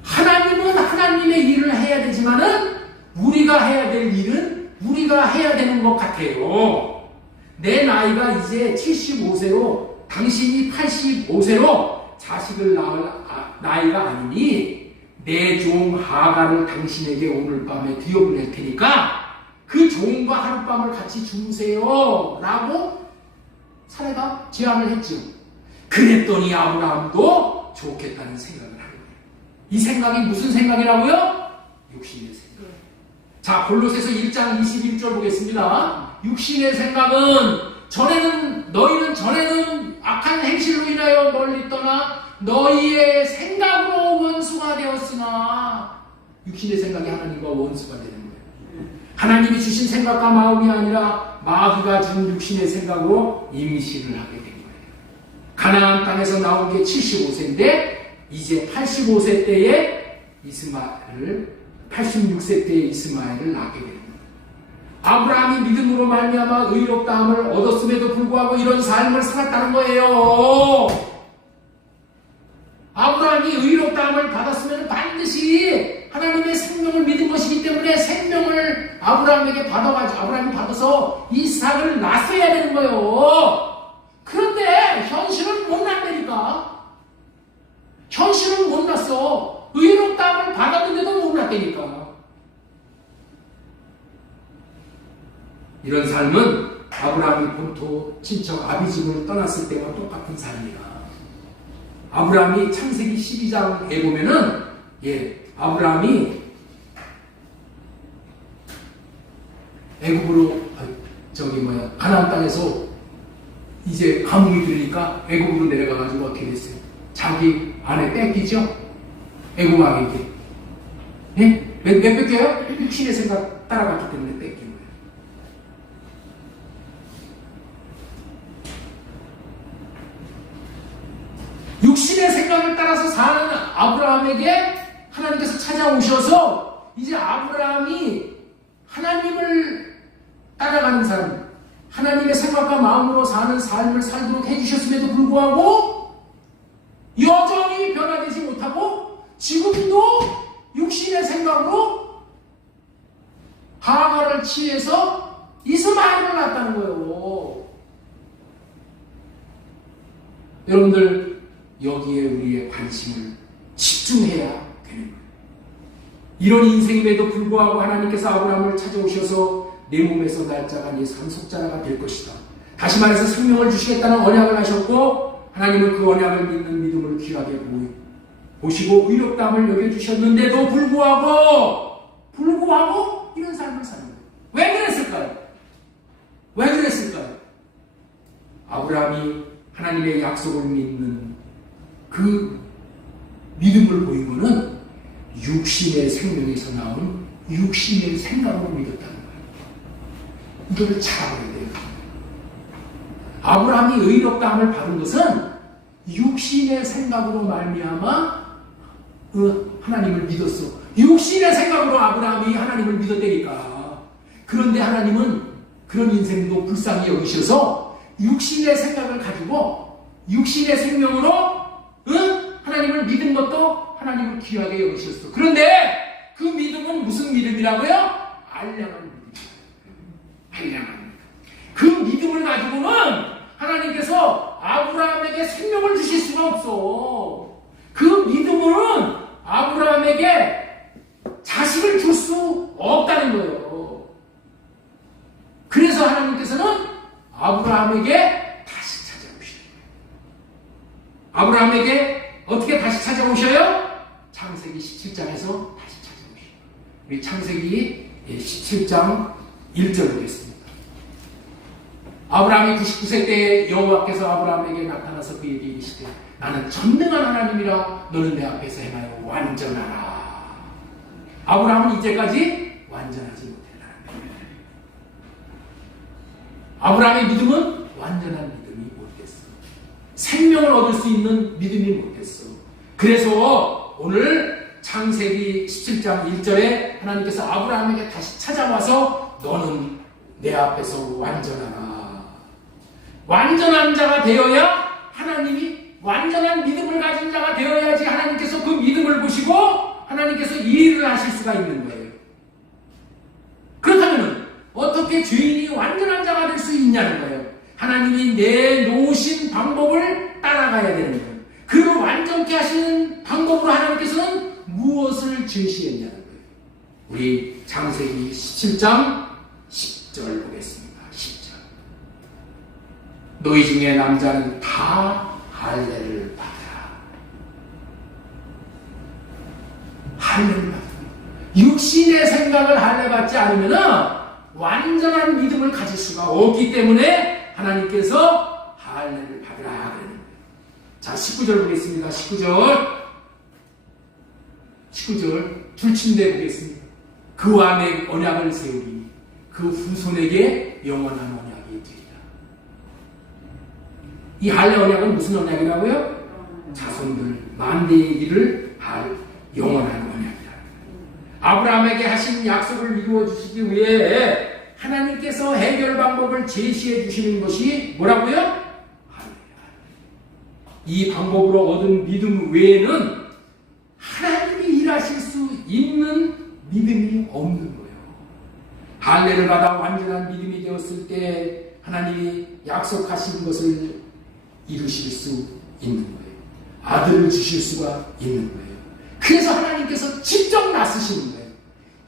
하나님은 하나님의 일을 해야 되지만은, 우리가 해야 될 일은 우리가 해야 되는 것 같아요. 내 나이가 이제 75세로, 당신이 85세로 자식을 낳을 나이가 아니니 내 종 하갈을 당신에게 오늘 밤에 들여보낼 테니까 그 종과 하룻밤을 같이 주무세요 라고 사례가 제안을 했죠. 그랬더니 아브라함도 좋겠다는 생각을 하는 거예요. 이 생각이 무슨 생각이라고요? 육신의 생각. 자, 골로새서 1장 21절 보겠습니다. 육신의 생각은 너희는 전에는 악한 행실로 인하여 멀리 떠나 너희의 생각으로 원수가 되었으나, 육신의 생각이 하나님과 원수가 되는 거예요. 하나님이 주신 생각과 마음이 아니라 마귀가 준 육신의 생각으로 임신을 하게 된 거예요. 가나안 땅에서 나온 게 75세인데 이제 85세 때에 86세 때에 이스마엘을 낳게 됩니다. 아브라함이 믿음으로 말미암아 의롭다함을 얻었음에도 불구하고 이런 삶을 살았다는 거예요. 아브라함이 의롭다함을 받았으면 반드시 하나님의 생명을 믿은 것이기 때문에 생명을 아브라함이 받아서 이삭을 낳았어야 되는 거예요. 그런데 현실은 못 낳다니까. 현실은 못 낳았어. 의롭다함을 받았는데도 못 낳다니까. 이런 삶은 아브라함이 본토 친척 아비집을 떠났을 때와 똑같은 삶이야. 아브라함이 창세기 12장에 보면은 아브라함이 애굽으로 가나안 땅에서 이제 가뭄이 들으니까 애굽으로 내려가가지고 어떻게 됐어요? 자기 아내 뺏기죠? 애굽 왕에게. 왜 뺏겨요? 육신의 생각 따라갔기 때문에 뺏기는 거예요. 육신의 생각을 따라서 사는 아브라함에게 하나님께서 찾아오셔서 이제 아브라함이 하나님을 따라가는 삶, 하나님의 생각과 마음으로 사는 삶을 살도록 해주셨음에도 불구하고 여전히 변화되지 못하고 지금도 육신의 생각으로 하갈을 취해서 이스마엘을 낳았다는 거예요. 여러분들, 여기에 우리의 관심을 집중해야 되는 거예요. 이런 인생임에도 불구하고 하나님께서 아브라함을 찾아오셔서 내 몸에서 날짜가 네 상속자가 될 것이다. 다시 말해서 생명을 주시겠다는 언약을 하셨고, 하나님은 그 언약을 믿는 믿음을 귀하게 보시고 의롭다함을 여겨주셨는데도 불구하고 이런 삶을 사는 거예요. 왜 그랬을까요? 왜 그랬을까요? 아브라함이 하나님의 약속을 믿는 그 믿음을 보인 것은 육신의 생명에서 나온 육신의 생각으로 믿었다는 거예요. 이거를 잘 알아야 돼요. 아브라함이 의롭다함을 받은 것은 육신의 생각으로 말미암아 하나님을 믿었어. 육신의 생각으로 아브라함이 하나님을 믿었다니까. 그런데 하나님은 그런 인생도 불쌍히 여기셔서 육신의 생각을 가지고 육신의 생명으로 하나님을 믿은 것도 하나님을 귀하게 여기셨어. 그런데 그 믿음은 무슨 믿음이라고요? 알량한 믿음. 알량한 믿음. 그 믿음을 가지고는 하나님께서 아브라함에게 생명을 주실 수가 없어. 그 믿음으로는 아브라함에게 자식을 줄 수 없다는 거예요. 그래서 하나님께서는 아브라함에게 다시 찾아오셔요. 아브라함에게 어떻게 다시 찾아오셔요? 창세기 17장에서 다시 찾아오셔요. 우리 창세기 17장 1절 보겠습니다. 아브라함이 99세 때에 여호와께서 아브라함에게 나타나서 그에게 이르시되 나는 전능한 하나님이라 너는 내 앞에서 행하여 완전하라. 아브라함은 이제까지 완전하지 못했다. 아브라함의 믿음은 완전한 믿음이 못됐어. 생명을 얻을 수 있는 믿음이 못됐어. 그래서 오늘 창세기 17장 1절에 하나님께서 아브라함에게 다시 찾아와서 너는 내 앞에서 완전하라. 완전한 자가 되어야 하나님이 완전한 믿음을 가진 자가 되어야지 하나님께서 그 믿음을 보시고 하나님께서 일을 하실 수가 있는 거예요. 그렇다면 어떻게 죄인이 완전한 자가 될 수 있냐는 거예요. 하나님이 내놓으신 방법을 따라가야 되는 거예요. 그를 완전케 하시는 방법으로 하나님께서는 무엇을 제시했냐는 거예요. 우리 창세기 17장 10절 보겠습니다. 10절. 너희 중에 남자는 다 할례를 받으라. 할례를 받으라. 육신의 생각을 할례받지 않으면 완전한 믿음을 가질 수가 없기 때문에 하나님께서 할례를 받으라. 자, 19절 보겠습니다. 19절 줄침대 보겠습니다. 그와 내 언약을 세우리니 그 후손에게 영원한 언약이 되리라. 이 할례 언약은 무슨 언약이라고요? 자손들 만대의 일을 할 영원한 언약이다. 아브라함에게 하신 약속을 이루어 주시기 위해 하나님께서 해결 방법을 제시해 주시는 것이 뭐라고요? 할례. 이 방법으로 얻은 믿음 외에는 하나님이 일하실 수 있는 믿음이 없는 거예요. 할례를 받아 완전한 믿음이 되었을 때 하나님이 약속하신 것을 이루실 수 있는 거예요. 아들을 주실 수가 있는 거예요. 그래서 하나님께서 직접 나서시는 거예요.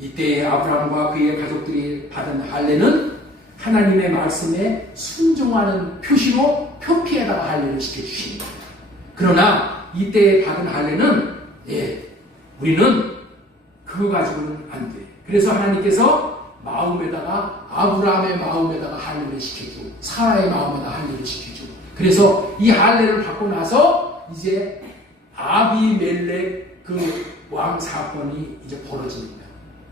이때 아브라함과 그의 가족들이 받은 할례는 하나님의 말씀에 순종하는 표시로 표피에다가 할례를 시켜주시는 거예요. 그러나 이때 받은 할례는 우리는 그거 가지고는 안 돼. 그래서 하나님께서 마음에다가 아브라함의 마음에다가 할례를 시켜주고 사라의 마음에다가 할례를 시켜주고 그래서 이 할례를 받고 나서 이제 아비멜렉 그 왕 사건이 이제 벌어지는 거예요.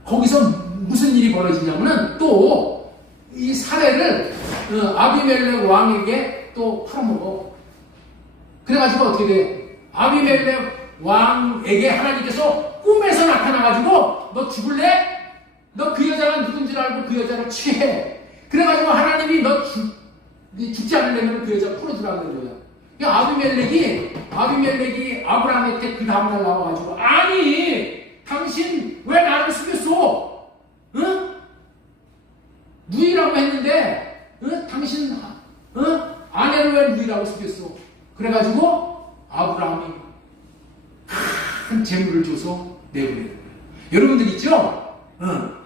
거기서 무슨 일이 벌어지냐면은 또 이 사례를 아비멜렉 왕에게 또 팔아먹어. 그래가지고 어떻게 돼? 아비멜렉 왕에게 하나님께서 꿈에서 나타나가지고 너 죽을래? 너 그 여자가 누군지 알고 그 여자를 취해. 그래가지고 하나님이 너 죽지 않으려면 그 여자 풀어주라는 거야. 아비멜렉이 아브라함한테 그 다음날 나와가지고 아니 당신 왜 나를 죽였어? 응? 누이라고 했는데 당신 아내를 왜 누이라고 죽였어? 그래가지고 아브라함이 큰 재물을 줘서 내보내는 거예요. 여러분들 있죠?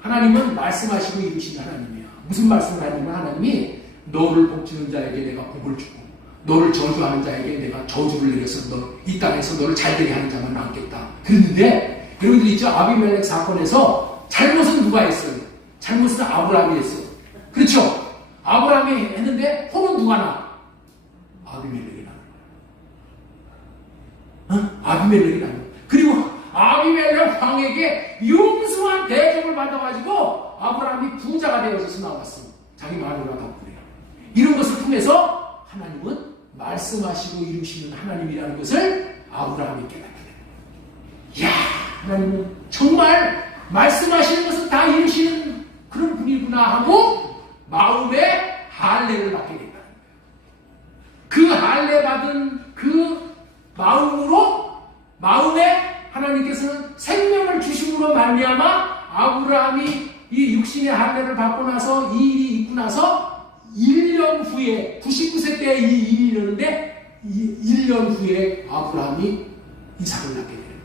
하나님은 말씀하시고 이루시는 하나님이야. 무슨 말씀을 하냐면 하나님이 너를 복주는 자에게 내가 복을 주고 너를 저주하는 자에게 내가 저주를 내려서 너 이 땅에서 너를 잘되게 하는 자만 남겠다. 그랬는데 여러분들 있죠? 아비멜렉 사건에서 잘못은 누가 했어요? 잘못은 아브라함이 했어요. 그렇죠? 아브라함이 했는데 혼은 누가 나? 아비멜렉이 나는 거야. 아비멜렉이 나는 거야. 그리고 아비멜렉 왕에게 용수한 대접을 받아가지고 아브라함이 부자가 되어서 나왔어. 자기 마누라 덕분에. 이런 것을 통해서 하나님은 말씀하시고 이루시는 하나님이라는 것을 아브라함이 깨닫게 됩니다. 이야, 하나님은 정말 말씀하시는 것을 다 이루시는 그런 분이구나 하고 마음에 할례를 받게 된다는 거예요. 그 할례 받은 그 마음에 하나님께서는 생명을 주심으로 말미암아 아브라함이 이 육신의 할례를 받고 나서 이 일이 있고 나서 1년 후에 99세 때 이 일이 일어났는데 1년 후에 아브라함이 이삭을 낳게 되는 거예요.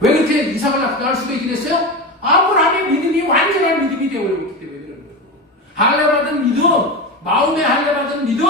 왜 그렇게 이삭을 낳을 수가 있게 됐어요? 아브라함의 믿음이 완전한 믿음이 되어버렸기 때문에 그런 거예요. 할례받은 믿음, 마음에 할례받은 믿음,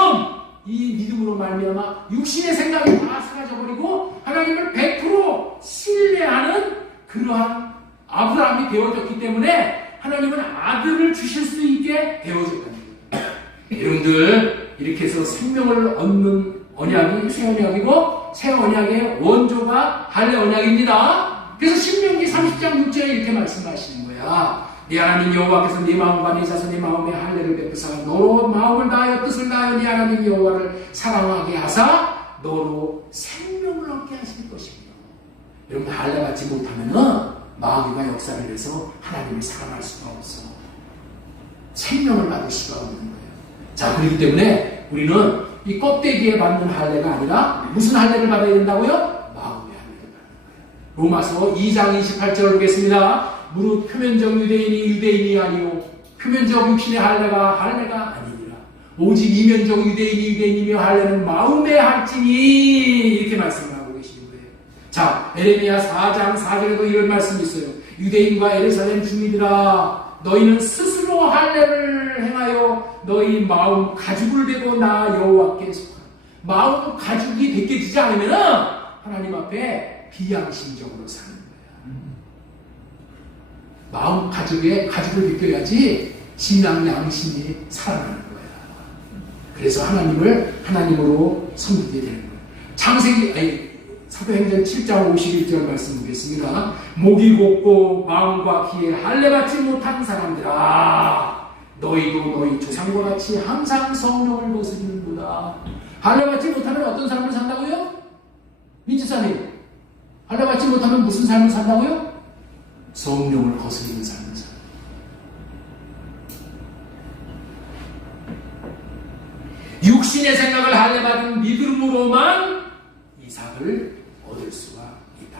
이 믿음으로 말미암아 육신의 생각이 다 사라져버리고 하나님을 100% 신뢰하는 그러한 아브라함이 되어졌기 때문에 하나님은 아들을 주실 수 있게 되어졌다는 거예요. 여러분들 이렇게 해서 생명을 얻는 언약이 새 언약이고 새 언약의 원조가 할례 언약입니다. 그래서 신명기 30장 6절에 이렇게 말씀하시는 거야. 네 하나님 여호와께서 네 마음과 네 자손 네 마음에 할례를 베푸사 너로 마음을 다하여 뜻을 다하여 네 하나님 여호와를 사랑하게 하사 너로 생명을 얻게 하실 것이며. 여러분 할례 받지 못하면은 마귀가 역사를 해서 하나님을 사랑할 수가 없어. 생명을 받을 수가 없는 거예요. 자, 그렇기 때문에 우리는 이 껍데기에 받는 할례가 아니라 무슨 할례를 받아야 된다고요? 마음의 할례를 받는 거예요. 로마서 2장 28절 보겠습니다. 무릇 표면적 유대인이 유대인이 아니요 표면적 육신의 할례가 아니니라. 오직 이면적 유대인이 유대인이며 할례는 마음의 할지니 이렇게 말씀을 하고 계시는 거예요. 자, 에레미야 4장 4절에도 이런 말씀이 있어요. 유대인과 예루살렘 주민들아 너희는 스스로 할례를 행하여 너희 마음 가죽을 베고 나 여호와께 속하라. 마음 가죽이 벗겨지지 않으면 하나님 앞에 비양심적으로 사는 거야. 마음 가죽을 벗겨야지 신앙 양심이 살아나는 거야. 그래서 하나님으로 섬기게 되는 거예요. 사도행전 7장 51절 말씀 보겠습니다. 목이 곧고 마음과 귀에 할례 받지 못한 사람들아 너희도 너희 조상과 같이 항상 성령을 거스리는구나. 할례 받지 못하면 어떤 삶을 산다고요? 민지사님, 할례 받지 못하면 무슨 삶을 산다고요? 성령을 거스리는 삶을 산다. 육신의 생각을 할례 받은 믿음으로만 이삭을 얻을 수가 있다.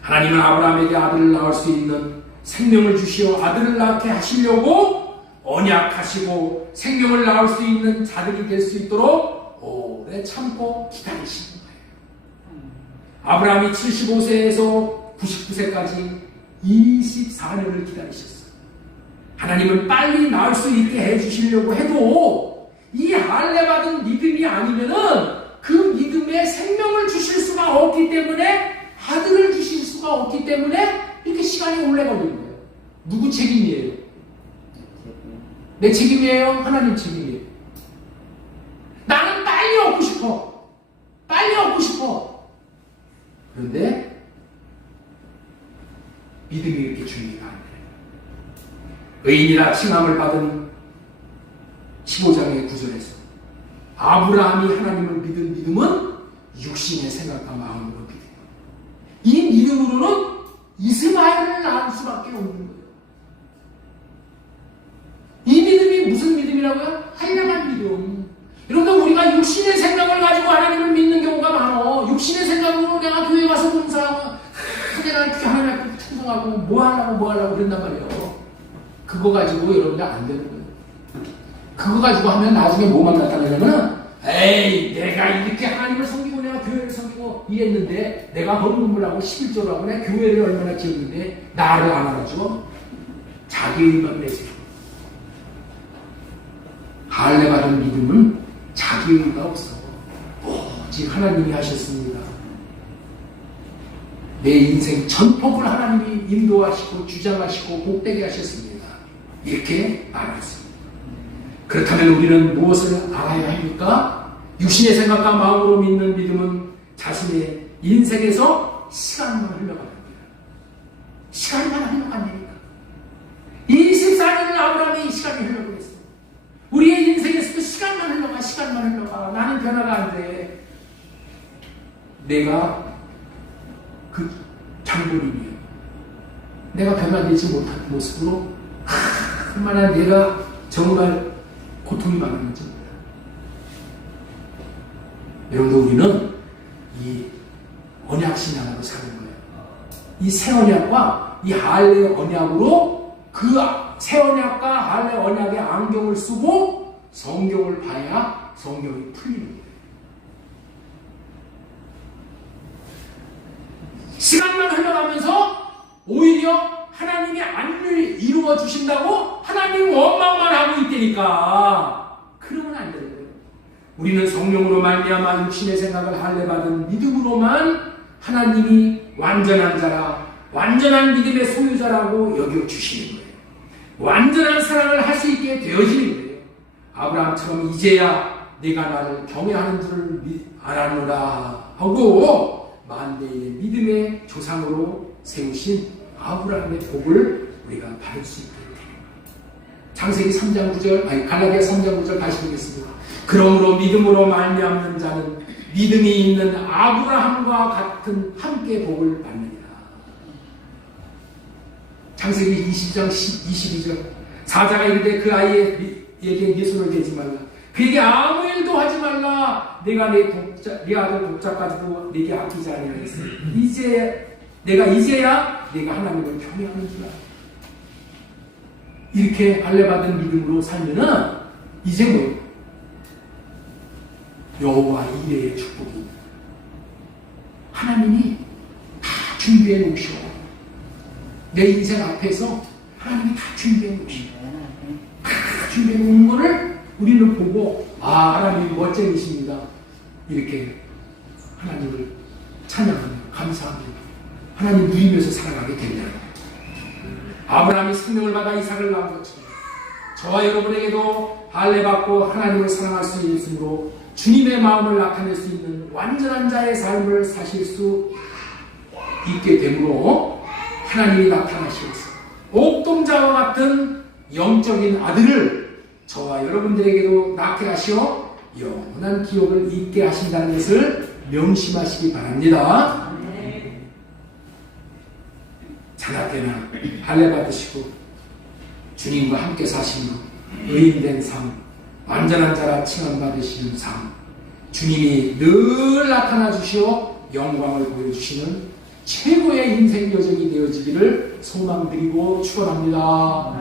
하나님은 아브라함에게 아들을 낳을 수 있는 생명을 주시어 아들을 낳게 하시려고 언약하시고 생명을 낳을 수 있는 자들이 될 수 있도록 오래 참고 기다리시는 거예요. 아브라함이 75세에서 99세까지 24년을 기다리셨어요. 하나님은 빨리 낳을 수 있게 해주시려고 해도 이 할례 받은 믿음이 아니면은 그 믿음에 생명을 주실 수가 없기 때문에 아들을 주실 수가 없기 때문에 이렇게 시간이 오래 걸리는 거예요. 누구 책임이에요? 내 책임이에요? 하나님 책임이에요. 나는 빨리 얻고 싶어. 빨리 얻고 싶어. 그런데 믿음이 이렇게 중요가 안 돼요. 의인이라 칭함을 받은 15장의 9절에서 아브라함이 하나님을 믿은 믿음은 육신의 생각과 마음으로 믿은 거예요. 이 믿음으로는 이스마엘을 낳을 수밖에 없는 거예요. 이 믿음이 무슨 믿음이라고요? 한량한 믿음. 여러분들 우리가 육신의 생각을 가지고 하나님을 믿는 경우가 많아. 육신의 생각으로 내가 교회 가서 봉사하고 내가 이렇게 하나님 앞에 충성하고 뭐 하려고 그런단 말이에요. 그거 가지고 여러분들 안 되는 거예요. 그거 가지고 하면 나중에 뭐만 나타나냐면 에이 내가 이렇게 하나님을 섬기고 내가 교회를 섬기고 이랬는데 내가 헌금을 하고 11조를 하고 내가 교회를 얼마나 지었는데 나를 안 알아줘? 자기 의만 내세요. 할례 받은 믿음은 자기 의가 없어. 오직 하나님이 하셨습니다. 내 인생 전폭을 하나님이 인도하시고 주장하시고 복되게 하셨습니다. 이렇게 말했습니다. 그렇다면 우리는 무엇을 알아야 합니까? 육신의 생각과 마음으로 믿는 믿음은 자신의 인생에서 시간만 흘러갑니다. 시간만 흘러갑니다. 24년을 아브라함이 시간이 흘러고 있어요. 우리의 인생에서도 시간만 흘러가. 나는 변화가 안 돼. 내가 그 장본인이에요. 내가 변화되지 못한 모습으로 얼마나 내가 정말 고통이 많았는지 몰라요. 여러분들, 우리는 이 언약 신앙으로 사는 거예요. 이 새 언약과 이 할례 언약으로 그 새 언약과 할례 언약의 안경을 쓰고 성경을 봐야 성경이 풀리는 거예요. 시간만 흘러가면서 오히려 하나님이 안을 이루어 주신다고 하나님 원망만 하고 있다니까. 그러면 안 되는 거예요. 우리는 성령으로 말미암아 육신의 생각을 할례받은 믿음으로만 하나님이 완전한 자라, 완전한 믿음의 소유자라고 여겨주시는 거예요. 완전한 사랑을 할 수 있게 되어지는 거예요. 아브라함처럼 이제야 내가 나를 경외하는 줄을 알았노라 하고 만대의 믿음의 조상으로 세우신 아브라함의 복을 우리가 받을 수 있게 됩니다. 창세기 3장 9절, 갈라디아 3장 9절 다시 보겠습니다. 그러므로 믿음으로 말미암는 자는 믿음이 있는 아브라함과 같은 함께 복을 받느니라. 창세기 20장 22절, 사자가 이르되 그 아이에게 네 손을 대지 말라, 그에게 아무 일도 하지 말라, 내가 네 아들 독자까지도 네게 아끼지 아니하겠어. 내가 이제야 내가 하나님을 경외하는 줄 알아. 이렇게 할례받은 믿음으로 살면은 이제 뭐 여호와 이레의 축복이 하나님이 다 준비해 놓으셔. 내 인생 앞에서 하나님이 다 준비해 놓으셔. 다 준비해 놓은 거를 우리는 보고, 하나님 멋쟁이십니다, 이렇게 하나님을 찬양합니다. 감사합니다. 하나님 누리면서 살아가게 된다. 아브라함이 생명을 받아 이삭을 낳은 것처럼 저와 여러분에게도 할례받고 하나님을 사랑할 수 있으므로 주님의 마음을 나타낼 수 있는 완전한 자의 삶을 사실 수 있게 되므로 하나님이 나타나시옵소서. 옥동자와 같은 영적인 아들을 저와 여러분들에게도 낳게 하시어 영원한 기억을 잊게 하신다는 것을 명심하시기 바랍니다. 자나깨나 할례 받으시고 주님과 함께 사시며 의인된 삶, 완전한 자라 칭함받으시는 삶, 주님이 늘 나타나 주시어 영광을 보여주시는 최고의 인생 여정이 되어지기를 소망드리고 축원합니다.